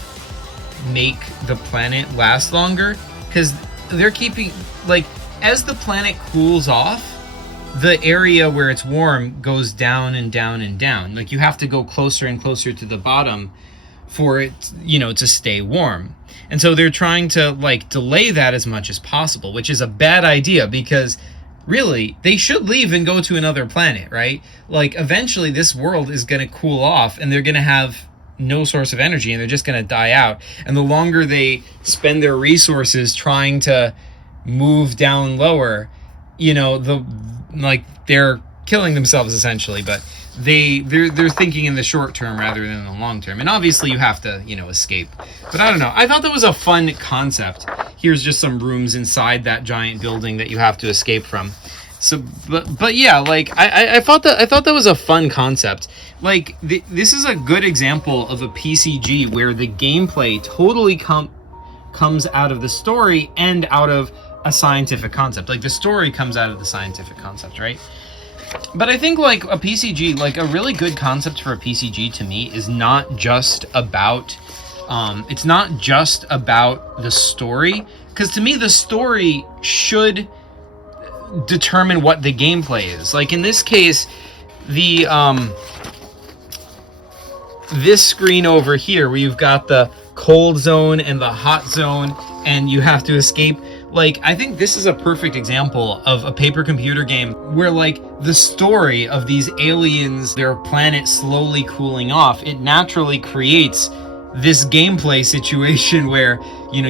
make the planet last longer. Because they're keeping, like, as the planet cools off, the area where it's warm goes down and down and down. Like, you have to go closer and closer to the bottom for it, you know, to stay warm. And so they're trying to, like, delay that as much as possible, which is a bad idea because really they should leave and go to another planet, right? Like, eventually this world is going to cool off and they're going to have no source of energy and they're just going to die out. And the longer they spend their resources trying to move down lower, you know, they're killing themselves essentially, but they're thinking in the short term rather than the long term. And obviously you have to, you know, escape. But I don't know. I thought that was a fun concept. Here's just some rooms inside that giant building that you have to escape from. So, but yeah, like I thought that was a fun concept. Like this is a good example of a PCG where the gameplay totally comes out of the story and out of a scientific concept. Like the story comes out of the scientific concept, right? But I think like a PCG, like a really good concept for a PCG to me is not just about it's not just about the story, because to me the story should determine what the gameplay is. Like in this case, the this screen over here where you've got the cold zone and the hot zone and you have to escape. Like, I think this is a perfect example of a paper computer game where, like, the story of these aliens, their planet slowly cooling off, it naturally creates this gameplay situation where, you know,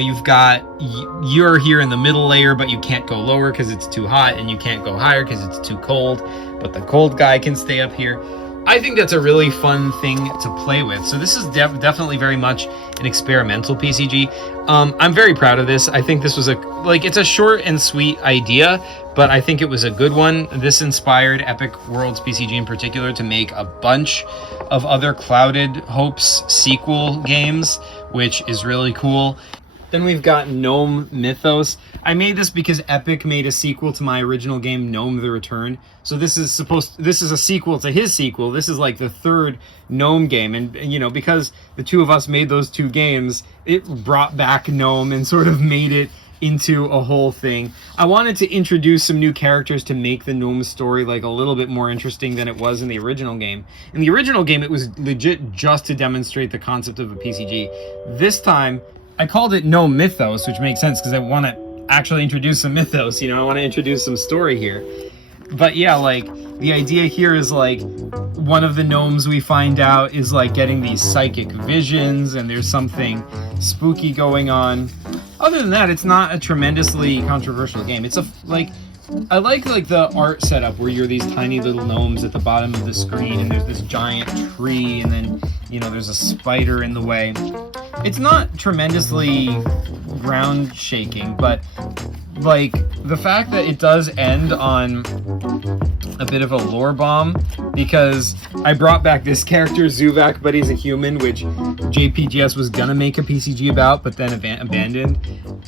you're here in the middle layer, but you can't go lower because it's too hot, and you can't go higher because it's too cold, but the cold guy can stay up here. I think that's a really fun thing to play with. So this is definitely very much an experimental PCG. I'm very proud of this. I think this was it's a short and sweet idea, but I think it was a good one. This inspired Epic Worlds PCG in particular to make a bunch of other Clouded Hopes sequel games, which is really cool. Then we've got Gnome Mythos. I made this because Epic made a sequel to my original game, Gnome the Return. So this is a sequel to his sequel. This is like the third Gnome game. And, you know, because the two of us made those 2 games, it brought back Gnome and sort of made it into a whole thing. I wanted to introduce some new characters to make the Gnome story like a little bit more interesting than it was in the original game. In the original game, it was legit just to demonstrate the concept of a PCG. This time, I called it Gnome Mythos, which makes sense because I want to actually introduce some mythos, you know, I want to introduce some story here. But yeah, like, the idea here is, like, one of the gnomes we find out is, like, getting these psychic visions, and there's something spooky going on. Other than that, it's not a tremendously controversial game. It's I like the art setup where you're these tiny little gnomes at the bottom of the screen, and there's this giant tree, and then, you know, there's a spider in the way. It's not tremendously ground shaking, but like, the fact that it does end on a bit of a lore bomb, because I brought back this character, Zuvak, but he's a human, which JPGS was gonna make a PCG about, but then abandoned.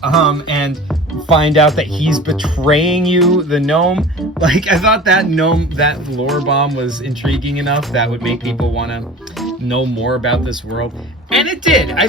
And find out that he's betraying you, the gnome. Like, I thought that lore bomb was intriguing enough that would make people want to know more about this world. And it did. I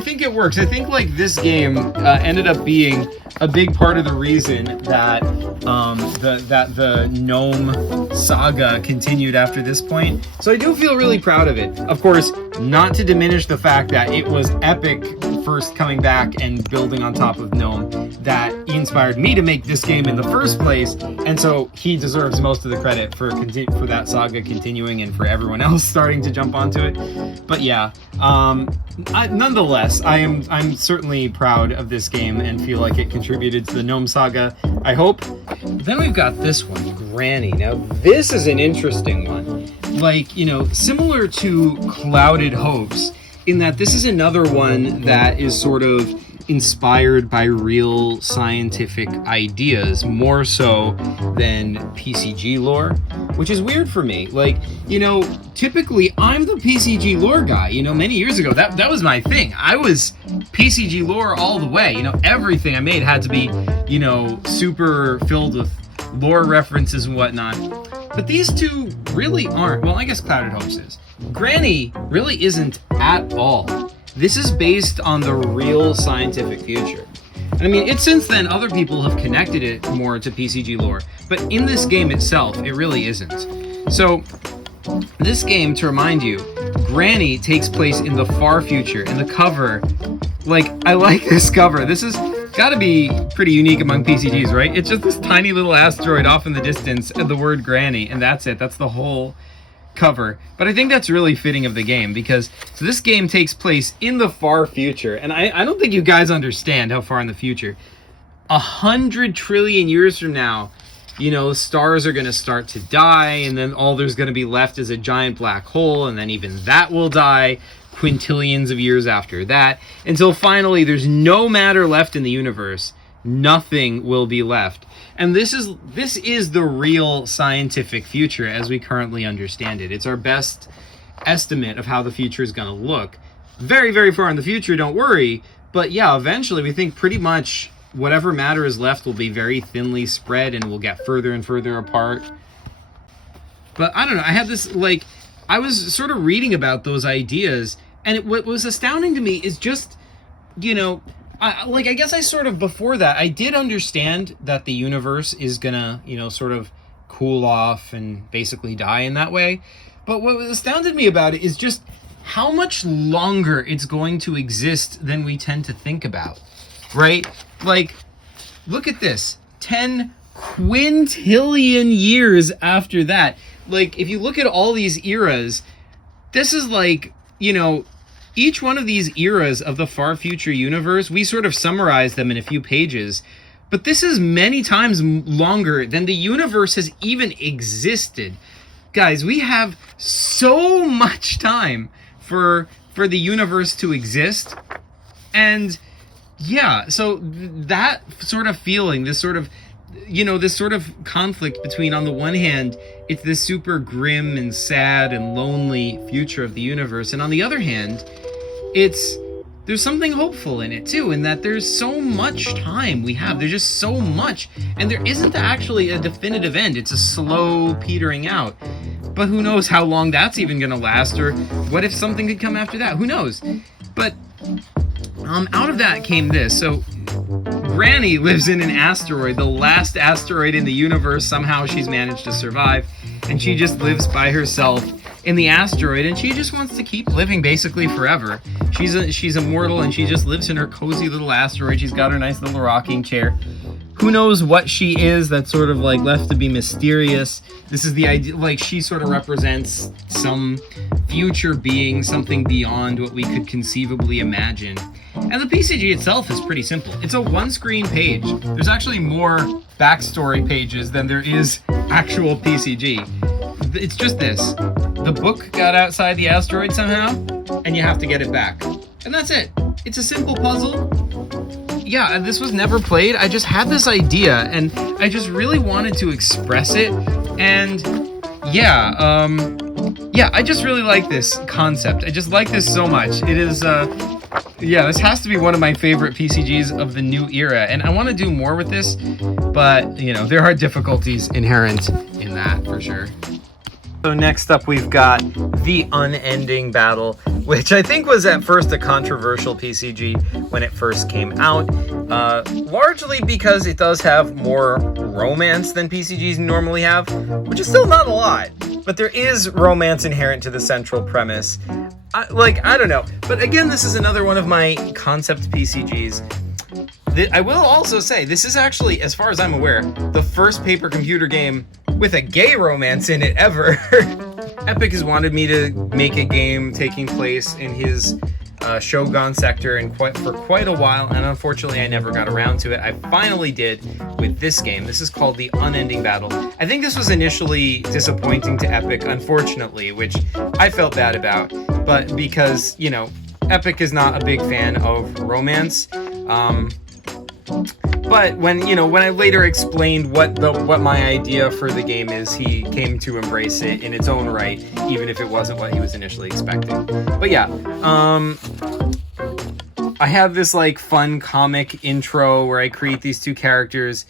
think it works. I think, like, this game ended up being a big part of the reason that the gnome saga continued after this point. So I do feel really proud of it. Of course, not to diminish the fact that it was epic first coming back and building on top of Gnome that inspired me to make this game in the first place, and so he deserves most of the credit for that saga continuing and for everyone else starting to jump onto it. But yeah, nonetheless, I'm certainly proud of this game and feel like it contributed to the Gnome saga, I hope. Then we've got this one, Granny. Now this is an interesting one. Like, you know, similar to Clouded Hopes, in that this is another one that is sort of inspired by real scientific ideas, more so than PCG lore, which is weird for me. Like, you know, typically I'm the PCG lore guy. You know, many years ago, that was my thing. I was PCG lore all the way. You know, everything I made had to be, you know, super filled with lore references and whatnot. But these two really aren't. Well, I guess Clouded Hopes is. Granny really isn't at all. This is based on the real scientific future. And I mean, since then, other people have connected it more to PCG lore, but in this game itself, it really isn't. So, this game, to remind you, Granny takes place in the far future, and the cover, like, I like this cover. This is gotta be pretty unique among PCGs, right? It's just this tiny little asteroid off in the distance and the word Granny, and that's it. That's the whole cover. But I think that's really fitting of the game, because so this game takes place in the far future, and I don't think you guys understand how far in the future. 100 trillion years from now, you know, stars are going to start to die, and then all there's going to be left is a giant black hole, and then even that will die quintillions of years after that, until finally there's no matter left in the universe. Nothing will be left. And this is the real scientific future as we currently understand it. It's our best estimate of how the future is going to look. Very, very far in the future, don't worry. But yeah, eventually we think pretty much whatever matter is left will be very thinly spread and will get further and further apart. But I don't know, I had this, like, I was sort of reading about those ideas, and what was astounding to me is just, you know, I guess I sort of, before that, I did understand that the universe is gonna, you know, sort of cool off and basically die in that way. But what astounded me about it is just how much longer it's going to exist than we tend to think about, right? Like, look at this, 10 quintillion years after that. Like, if you look at all these eras, this is like, you know, each one of these eras of the far future universe, we sort of summarize them in a few pages, but this is many times longer than the universe has even existed. Guys, we have so much time for the universe to exist, and yeah, so that sort of feeling, this sort of, you know, this sort of conflict between, on the one hand, it's this super grim and sad and lonely future of the universe, and on the other hand, there's something hopeful in it too, in that there's so much time we have. There's just so much, and there isn't actually a definitive end. It's a slow petering out. But who knows how long that's even gonna last, or what if something could come after that? Who knows? But out of that came this. So Granny lives in an asteroid, the last asteroid in the universe. Somehow she's managed to survive, and she just lives by herself in the asteroid, and she just wants to keep living basically forever. She's immortal, and she just lives in her cozy little asteroid. She's got her nice little rocking chair. Who knows what she is? That's sort of like left to be mysterious. This is the idea, like, she sort of represents some future being, something beyond what we could conceivably imagine. And the PCG itself is pretty simple. It's a one-screen page. There's actually more backstory pages than there is actual PCG. It's just this. The book got outside the asteroid somehow, and you have to get it back. And that's it. It's a simple puzzle. yeah, this was never played. I just had this idea, and I just really wanted to express it. And yeah, yeah, I just really like this concept. I just like this so much. It is, yeah, this has to be one of my favorite PCGs of the new era, and I want to do more with this, but, you know, there are difficulties inherent in that, for sure. So next up, we've got The Unending Battle, which I think was at first a controversial PCG when it first came out, largely because it does have more romance than PCGs normally have, which is still not a lot, but there is romance inherent to the central premise. I don't know, but again, this is another one of my concept PCGs. I will also say, this is actually, as far as I'm aware, the first paper computer game with a gay romance in it ever. Epic has wanted me to make a game taking place in his Shogun sector for quite a while, and unfortunately I never got around to it. I finally did with this game. This is called The Unending Battle. I think this was initially disappointing to Epic, unfortunately, which I felt bad about, but because, you know, Epic is not a big fan of romance. But when I later explained what my idea for the game is, he came to embrace it in its own right, even if it wasn't what he was initially expecting. But yeah, I have this like fun comic intro where I create these two characters,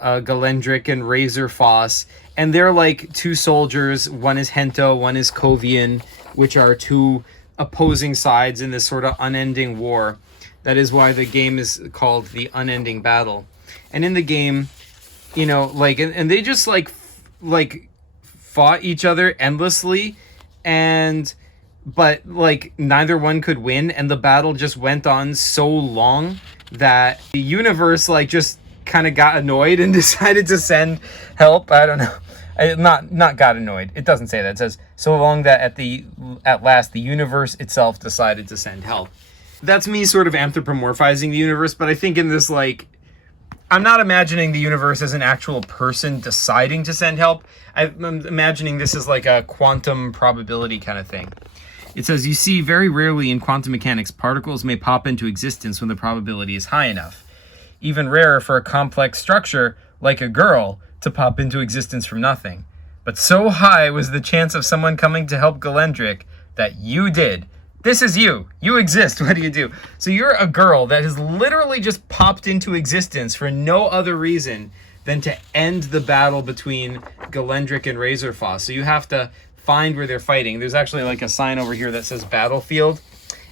Galendric and Razor Foss, and they're like two soldiers. One is Hento, one is Kovian, which are two opposing sides in this sort of unending war. That is why the game is called The Unending Battle. And in the game, you know, like, and they just like fought each other endlessly, but like neither one could win, and the battle just went on so long that the universe like just kind of got annoyed and decided to send help. I don't know. Not got annoyed. It doesn't say that. It says so long that at last the universe itself decided to send help. That's me sort of anthropomorphizing the universe, but I think in this, like, I'm not imagining the universe as an actual person deciding to send help. I'm imagining this as like a quantum probability kind of thing. It says, you see, very rarely in quantum mechanics, particles may pop into existence when the probability is high enough. Even rarer for a complex structure, like a girl, to pop into existence from nothing. But so high was the chance of someone coming to help Galendric that you did. This is you. You exist. What do you do? So you're a girl that has literally just popped into existence for no other reason than to end the battle between Galendric and Razorfoss. So you have to find where they're fighting. There's actually like a sign over here that says battlefield.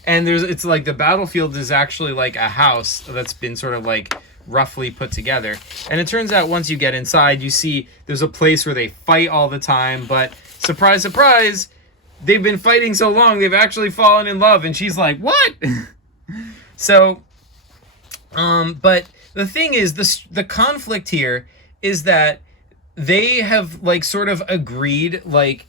And it's like the battlefield is actually like a house that's been sort of like roughly put together. And it turns out once you get inside, you see there's a place where they fight all the time. But surprise, surprise, they've been fighting so long, they've actually fallen in love. And she's like, what? So, but the thing is, the conflict here is that they have like sort of agreed, like,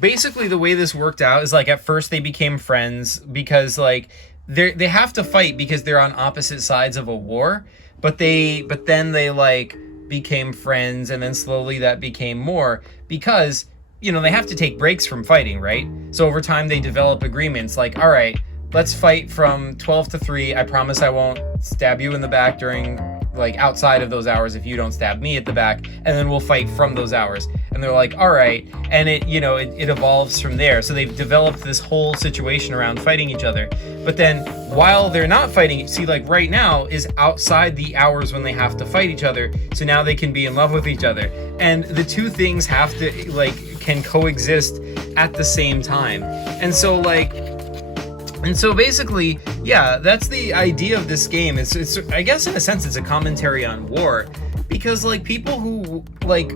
basically the way this worked out is like at first they became friends because like they have to fight because they're on opposite sides of a war, but then they like became friends, and then slowly that became more because, you know, they have to take breaks from fighting, right? So over time they develop agreements like, all right, let's fight from 12 to 3. I promise I won't stab you in the back during, like, outside of those hours if you don't stab me at the back, and then we'll fight from those hours. And they're like, all right. And it, you know, it evolves from there. So they've developed this whole situation around fighting each other. But then while they're not fighting, see, like right now is outside the hours when they have to fight each other. So now they can be in love with each other. And the two things have to, like, can coexist at the same time. And so basically, yeah, that's the idea of this game. It's I guess in a sense it's a commentary on war, because like people who like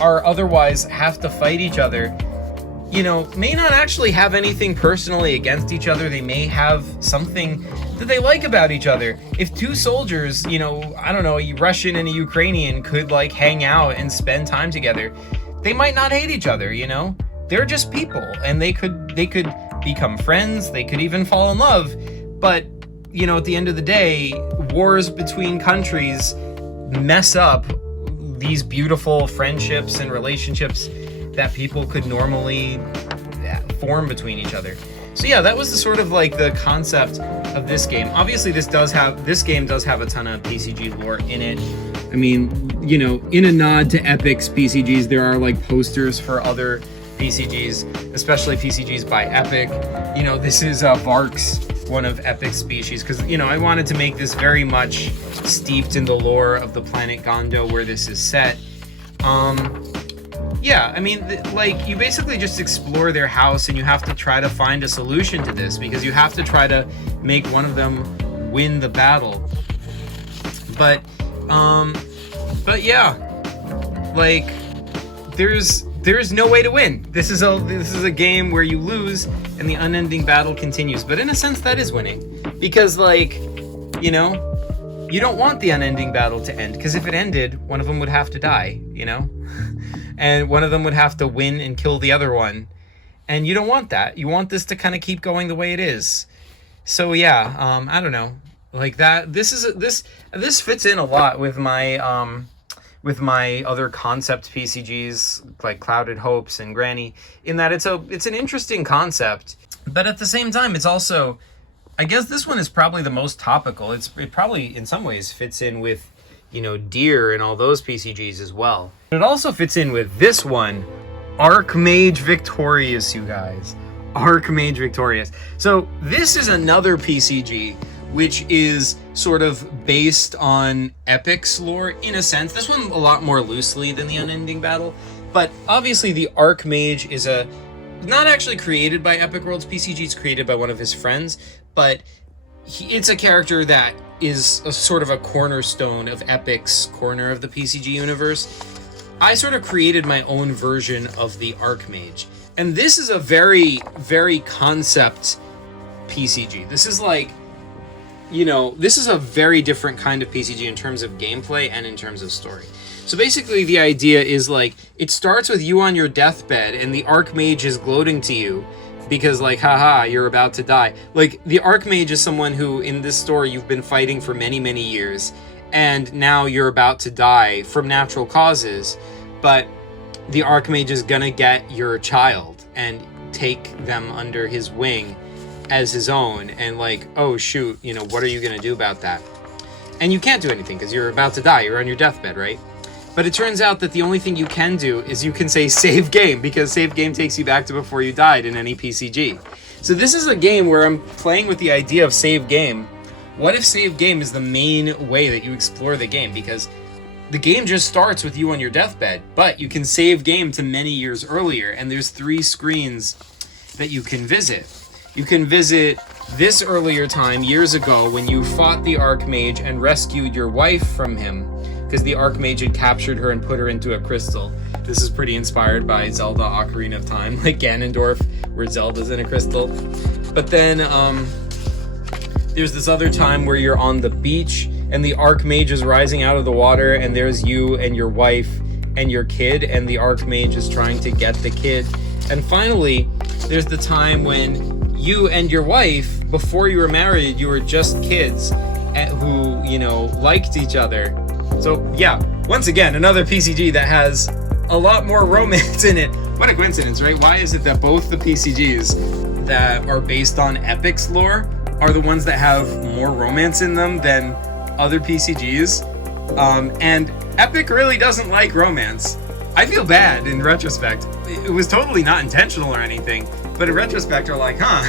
are otherwise have to fight each other, you know, may not actually have anything personally against each other. They may have something that they like about each other. If two soldiers, you know, I don't know, a Russian and a Ukrainian could like hang out and spend time together, they might not hate each other, you know? They're just people, and they could become friends, they could even fall in love. But, you know, at the end of the day, wars between countries mess up these beautiful friendships and relationships that people could normally form between each other. So yeah, that was the sort of like the concept of this game. Obviously, this game does have a ton of PCG lore in it. I mean, you know, in a nod to Epic's PCGs, there are like posters for other PCGs, especially PCGs by Epic. You know, this is Varks, one of Epic's species, because, you know, I wanted to make this very much steeped in the lore of the planet Gondo where this is set. Yeah, I mean, like, you basically just explore their house and you have to try to find a solution to this, because you have to try to make one of them win the battle. But yeah, like, there's no way to win. This is a game where you lose and the unending battle continues. But in a sense, that is winning, because, like, you know, you don't want the unending battle to end, because if it ended, one of them would have to die, you know? And one of them would have to win and kill the other one. And you don't want that. You want this to kind of keep going the way it is. So yeah, I don't know. Like that, this fits in a lot with my other concept PCGs like Clouded Hopes and Granny, in that it's an interesting concept, but at the same time it's also, I guess this one is probably the most topical. It probably in some ways fits in with, you know, Deer and all those PCGs as well. It also fits in with this one, Archmage Victorious, you guys. Archmage Victorious. So this is another PCG which is sort of based on Epic's lore in a sense. This one a lot more loosely than the Unending Battle, but obviously the Archmage is not actually created by Epic Worlds PCG, it's created by one of his friends, but it's a character that is a sort of a cornerstone of Epic's corner of the PCG universe. I sort of created my own version of the Archmage, and this is a very, very concept PCG. This is like, you know, this is a very different kind of PCG in terms of gameplay and in terms of story. So basically the idea is like, it starts with you on your deathbed and the Archmage is gloating to you because, like, haha, you're about to die. Like, the Archmage is someone who in this story you've been fighting for many, many years, and now you're about to die from natural causes, but the Archmage is gonna get your child and take them under his wing as his own, and like, oh shoot, you know, what are you gonna do about that? And you can't do anything because you're about to die, you're on your deathbed, right? But it turns out that the only thing you can do is you can say save game, because save game takes you back to before you died in any PCG. So this is a game where I'm playing with the idea of save game. What if save game is the main way that you explore the game? Because the game just starts with you on your deathbed, but you can save game to many years earlier, and there's 3 screens that you can visit. You can visit this earlier time, years ago, when you fought the Archmage and rescued your wife from him, because the Archmage had captured her and put her into a crystal. This is pretty inspired by Zelda Ocarina of Time, like Ganondorf, where Zelda's in a crystal. But then there's this other time where you're on the beach and the Archmage is rising out of the water, and there's you and your wife and your kid, and the Archmage is trying to get the kid. And finally, there's the time when you and your wife, before you were married, you were just kids who, you know, liked each other. So yeah, once again, another PCG that has a lot more romance in it. What a coincidence, right? Why is it that both the PCGs that are based on Epic's lore are the ones that have more romance in them than other PCGs? And Epic really doesn't like romance. I feel bad in retrospect. It was totally not intentional or anything, but in retrospect are like, huh,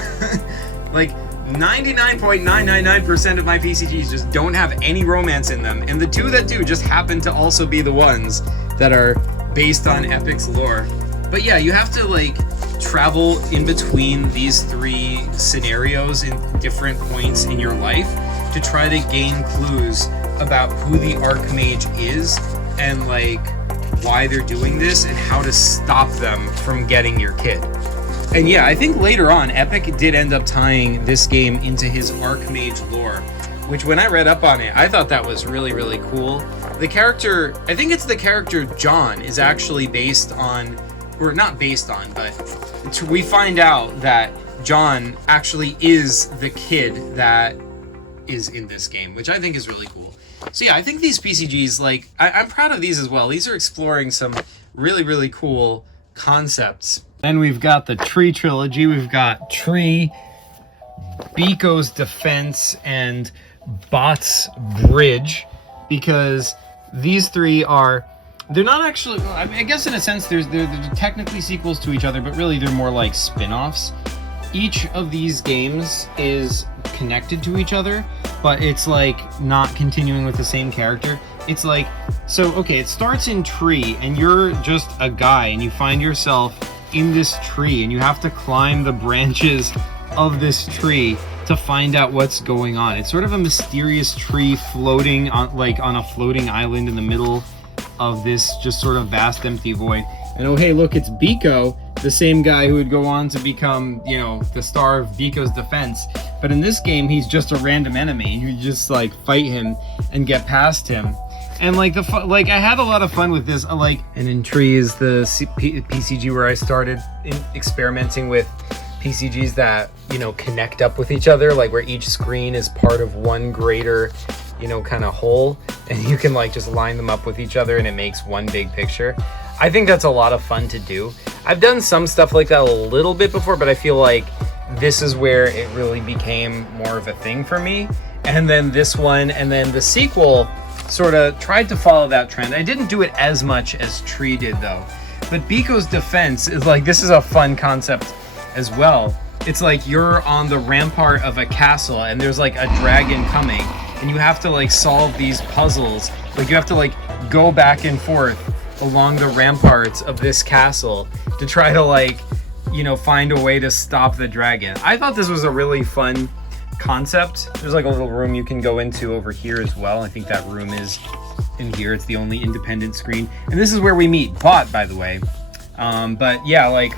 like 99.999% of my PCGs just don't have any romance in them, and the 2 that do just happen to also be the ones that are based on Epic's lore. But yeah, you have to like travel in between these 3 scenarios in different points in your life to try to gain clues about who the Archmage is and like why they're doing this and how to stop them from getting your kid. And yeah, I think later on, Epic did end up tying this game into his Archmage lore, which when I read up on it, I thought that was really, really cool. The character, I think it's the character John, is actually based on, or not based on, but we find out that John actually is the kid that is in this game, which I think is really cool. So yeah, I think these PCGs, like, I'm proud of these as well. These are exploring some really, really cool concepts Then we've got the Tree trilogy. We've got Tree, Biko's Defense, and Bot's Bridge, because these three are, they're not actually, I mean, I guess in a sense they're technically sequels to each other, but really they're more like spin-offs. Each of these games is connected to each other, but it's like not continuing with the same character. It's like, so okay, it starts in Tree and you're just a guy and you find yourself in this tree and you have to climb the branches of this tree to find out what's going on. It's sort of a mysterious tree floating on, like on a floating island in the middle of this just sort of vast empty void. And oh hey, look, it's Biko, the same guy who would go on to become, you know, the star of Biko's Defense. But in this game, he's just a random enemy. You just like fight him and get past him. And like I had a lot of fun with this. And in Tree is the PCG where I started experimenting with PCGs that, you know, connect up with each other, like where each screen is part of one greater, you know, kind of whole, and you can like just line them up with each other and it makes one big picture. I think that's a lot of fun to do. I've done some stuff like that a little bit before, but I feel like this is where it really became more of a thing for me. And then this one, and then the sequel sort of tried to follow that trend. I didn't do it as much as Tree did though. But Biko's Defense is like, this is a fun concept as well. It's like you're on the rampart of a castle and there's like a dragon coming and you have to like solve these puzzles. Like you have to like go back and forth along the ramparts of this castle to try to like, you know, find a way to stop the dragon. I thought this was a really fun concept. There's like a little room you can go into over here as well. I think that room is in here. It's the only independent screen. And this is where we meet Bot, by the way. But yeah, like,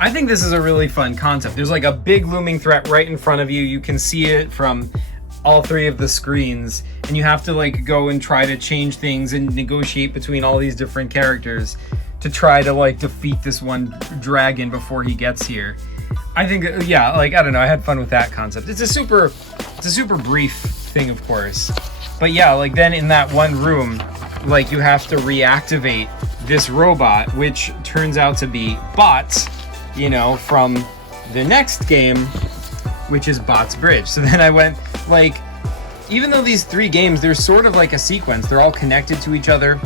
I think this is a really fun concept. There's like a big looming threat right in front of you. You can see it from all three of the screens, and you have to like go and try to change things and negotiate between all these different characters to try to like defeat this one dragon before he gets here. I think, yeah, like, I don't know, I had fun with that concept. It's a super brief thing, of course. But yeah, like then in that one room, like you have to reactivate this robot, which turns out to be Bot, you know, from the next game, which is Bot's Bridge. So then I went, like, even though these three games, they're sort of like a sequence, they're all connected to each other.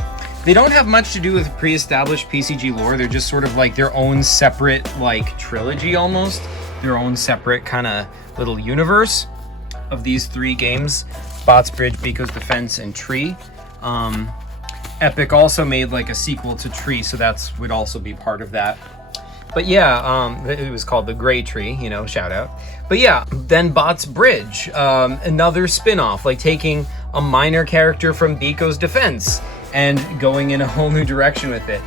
They don't have much to do with pre-established PCG lore. They're just sort of like their own separate, like, trilogy almost. Their own separate kind of little universe of these three games. Bot's Bridge, Biko's Defense, and Tree. Epic also made like a sequel to Tree, so that's would also be part of that. But yeah, it was called The Gray Tree, you know, shout out. But yeah, then Bot's Bridge, another spin-off, like taking a minor character from Biko's Defense and going in a whole new direction with it.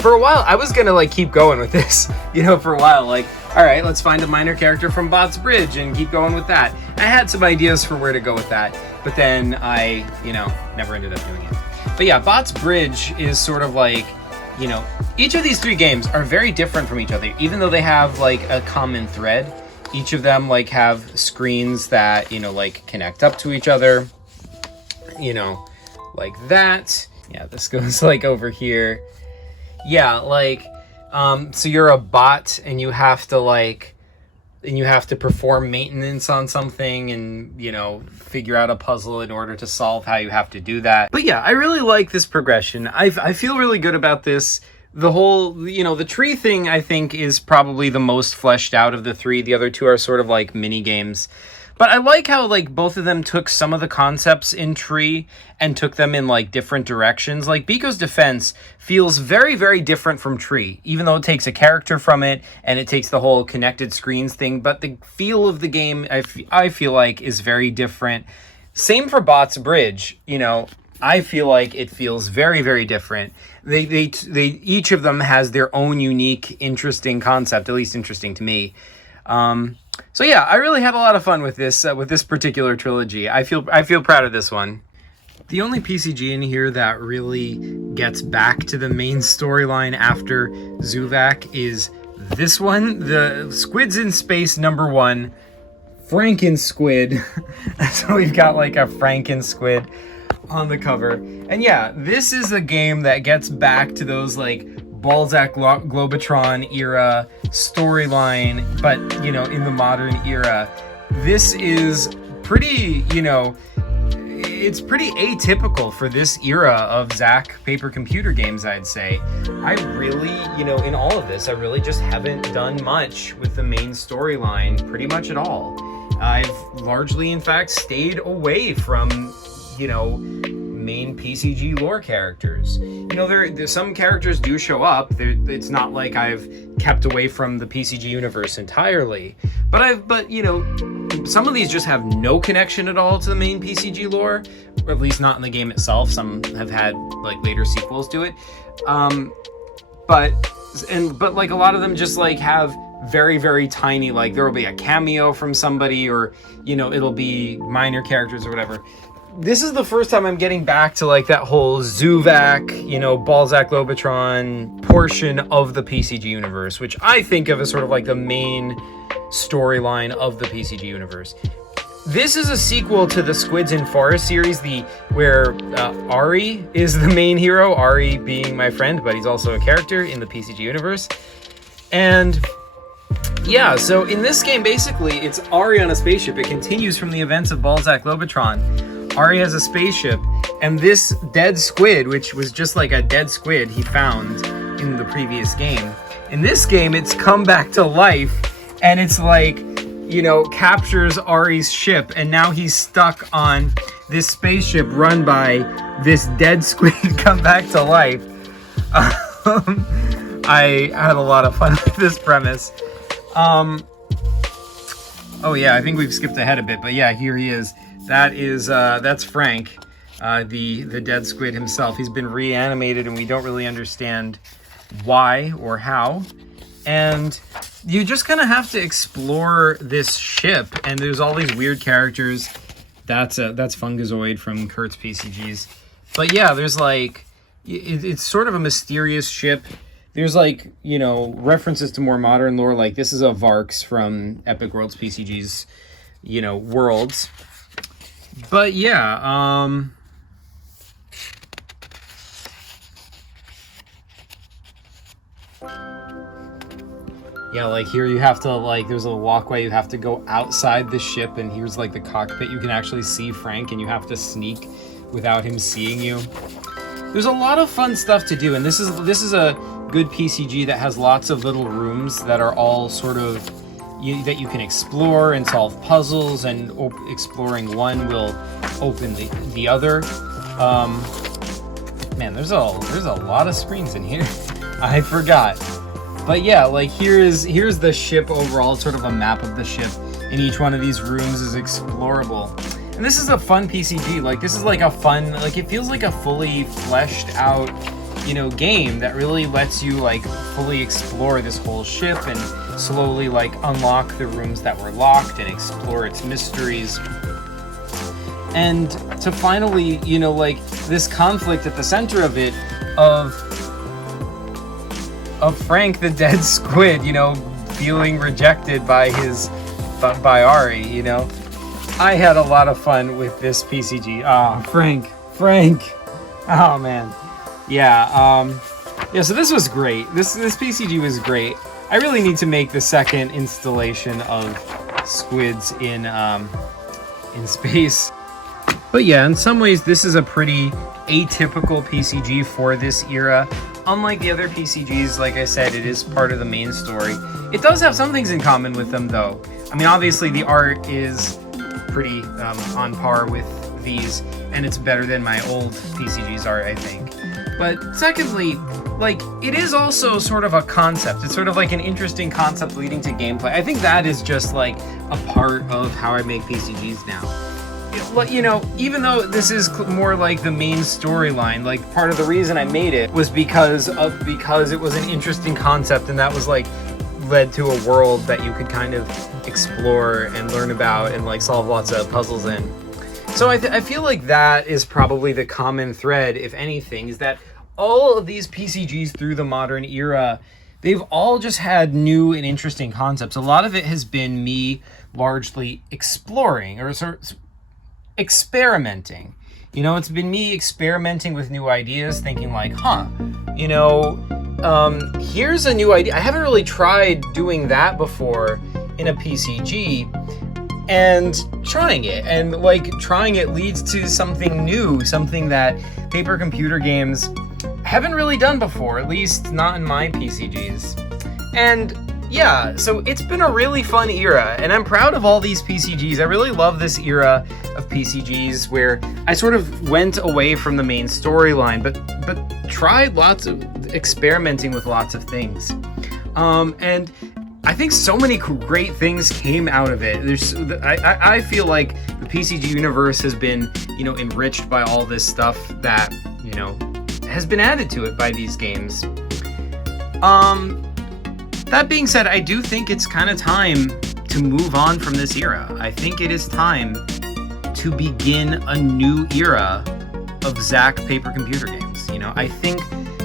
For a while, I was gonna like keep going with this, you know, for a while, like, all right, let's find a minor character from Bot's Bridge and keep going with that. I had some ideas for where to go with that, but then I, you know, never ended up doing it. But yeah, Bot's Bridge is sort of like, you know, each of these three games are very different from each other, even though they have like a common thread. Each of them like have screens that, you know, like connect up to each other, you know, like that. Yeah, this goes like over here. Yeah, like, so you're a bot and you have to like, and you have to perform maintenance on something and, you know, figure out a puzzle in order to solve how you have to do that. But yeah, I really like this progression. I feel really good about this. The whole, you know, the tree thing, I think, is probably the most fleshed out of the three. The other two are sort of like mini games. But I like how, like, both of them took some of the concepts in Tree and took them in, like, different directions. Like, Biko's Defense feels very, very different from Tree, even though it takes a character from it and it takes the whole connected screens thing. But the feel of the game, I feel like, is very different. Same for Bot's Bridge, you know. I feel like it feels very, very different. They each of them has their own unique, interesting concept, at least interesting to me. So yeah, I really had a lot of fun with this particular trilogy. I feel proud of this one. The only PCG in here that really gets back to the main storyline after Zuvak is this one, the Squids in Space #1, Frankensquid. So we've got like a Frankensquid on the cover. And yeah, this is a game that gets back to those like Balzac Globotron era storyline, but, you know, in the modern era. This is pretty, you know, it's pretty atypical for this era of Zach paper computer games, I'd say. I really, you know, in all of this, I really just haven't done much with the main storyline pretty much at all. I've largely, in fact, stayed away from, you know, main PCG lore characters. You know, there's some characters do show up. It's not like I've kept away from the PCG universe entirely, but you know, some of these just have no connection at all to the main PCG lore, or at least not in the game itself. Some have had like later sequels to it, but like a lot of them just like have very, very tiny, like there will be a cameo from somebody, or, you know, it'll be minor characters or whatever. This is the first time I'm getting back to like that whole Zuvak, you know, Balzac Globotron portion of the PCG universe, which I think of as sort of like the main storyline of the PCG universe. This is a sequel to the Squids in Forest series, where Ari is the main hero, Ari being my friend, but he's also a character in the PCG universe. And yeah, so in this game, basically, it's Ari on a spaceship. It continues from the events of Balzac Globotron. Ari has a spaceship, and this dead squid, which was just like a dead squid he found in the previous game. In this game, it's come back to life, and it's like, you know, captures Ari's ship, and now he's stuck on this spaceship run by this dead squid come back to life. I had a lot of fun with this premise. Oh yeah, I think we've skipped ahead a bit, but yeah, here he is. That's Frank, the dead squid himself. He's been reanimated, and we don't really understand why or how. And you just kind of have to explore this ship, and there's all these weird characters. That's Fungazoid from Kurt's PCGs. But yeah, there's like, it's sort of a mysterious ship. There's like, you know, references to more modern lore, like this is a Varks from Epic Worlds PCG's, you know, worlds. But yeah, yeah, like here you have to, like, there's a walkway, you have to go outside the ship, and here's like the cockpit. You can actually see Frank, and you have to sneak without him seeing you. There's a lot of fun stuff to do, and this is a good PCG that has lots of little rooms that are all sort of that you can explore and solve puzzles, and exploring one will open the other. Man, there's a lot of screens in here. I forgot. But yeah, like here's the ship overall, sort of a map of the ship, and each one of these rooms is explorable. And this is a fun PCG. Like this is like a fun, like it feels like a fully fleshed out, you know, game that really lets you like fully explore this whole ship and slowly like unlock the rooms that were locked and explore its mysteries. And to finally, you know, like this conflict at the center of it of Frank the dead squid, you know, feeling rejected by Ari, you know. I had a lot of fun with this PCG. Oh, Frank. Oh man. Yeah, yeah, so this was great. This PCG was great. I really need to make the second installation of squids in space. But yeah, in some ways this is a pretty atypical PCG for this era. Unlike the other PCGs, like I said, it is part of the main story. It does have some things in common with them though. I mean, obviously the art is pretty on par with these, and it's better than my old PCG's art, I think. But secondly, like, it is also sort of a concept. It's sort of like an interesting concept leading to gameplay. I think that is just like a part of how I make PCGs now. You know, even though this is more like the main storyline, like part of the reason I made it was because it was an interesting concept, and that was like led to a world that you could kind of explore and learn about and like solve lots of puzzles in. So I feel like that is probably the common thread, if anything, is that all of these PCGs through the modern era, they've all just had new and interesting concepts. A lot of it has been me largely exploring or sort of experimenting. You know, it's been me experimenting with new ideas, thinking like, you know, here's a new idea. I haven't really tried doing that before in a PCG, and trying it leads to something new, something that paper computer games haven't really done before, at least not in my PCGs. And yeah, so it's been a really fun era, and I'm proud of all these PCGs. I really love this era of PCGs where I sort of went away from the main storyline, but tried lots of experimenting with lots of things. And I think so many great things came out of it. I feel like the PCG universe has been, enriched by all this stuff that, has been added to it by these games. That being said, I do think it's kind of time to move on from this era. I think it is time to begin a new era of Zach paper computer games. I think,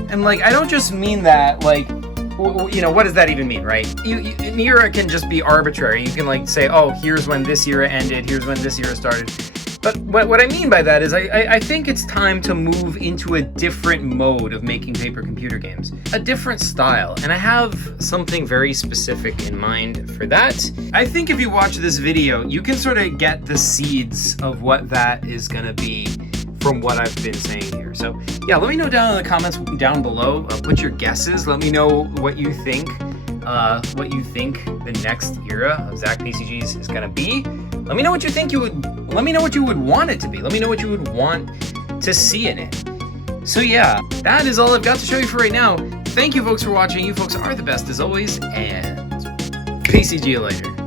and I don't just mean that, what does that even mean, right? An era can just be arbitrary. You can say, oh, here's when this era ended, here's when this era started. But what I mean by that is I think it's time to move into a different mode of making paper computer games, a different style, and I have something very specific in mind for that. I think if you watch this video, you can sort of get the seeds of what that is going to be from what I've been saying here. So yeah, let me know down in the comments down below. Put your guesses. Let me know what you think. The next era of Zach PCGs is gonna be. Let me know what you think let me know what you would want it to be. Let me know what you would want to see in it. So yeah, that is all I've got to show you for right now. Thank you folks for watching. You folks are the best as always, and PCG you later.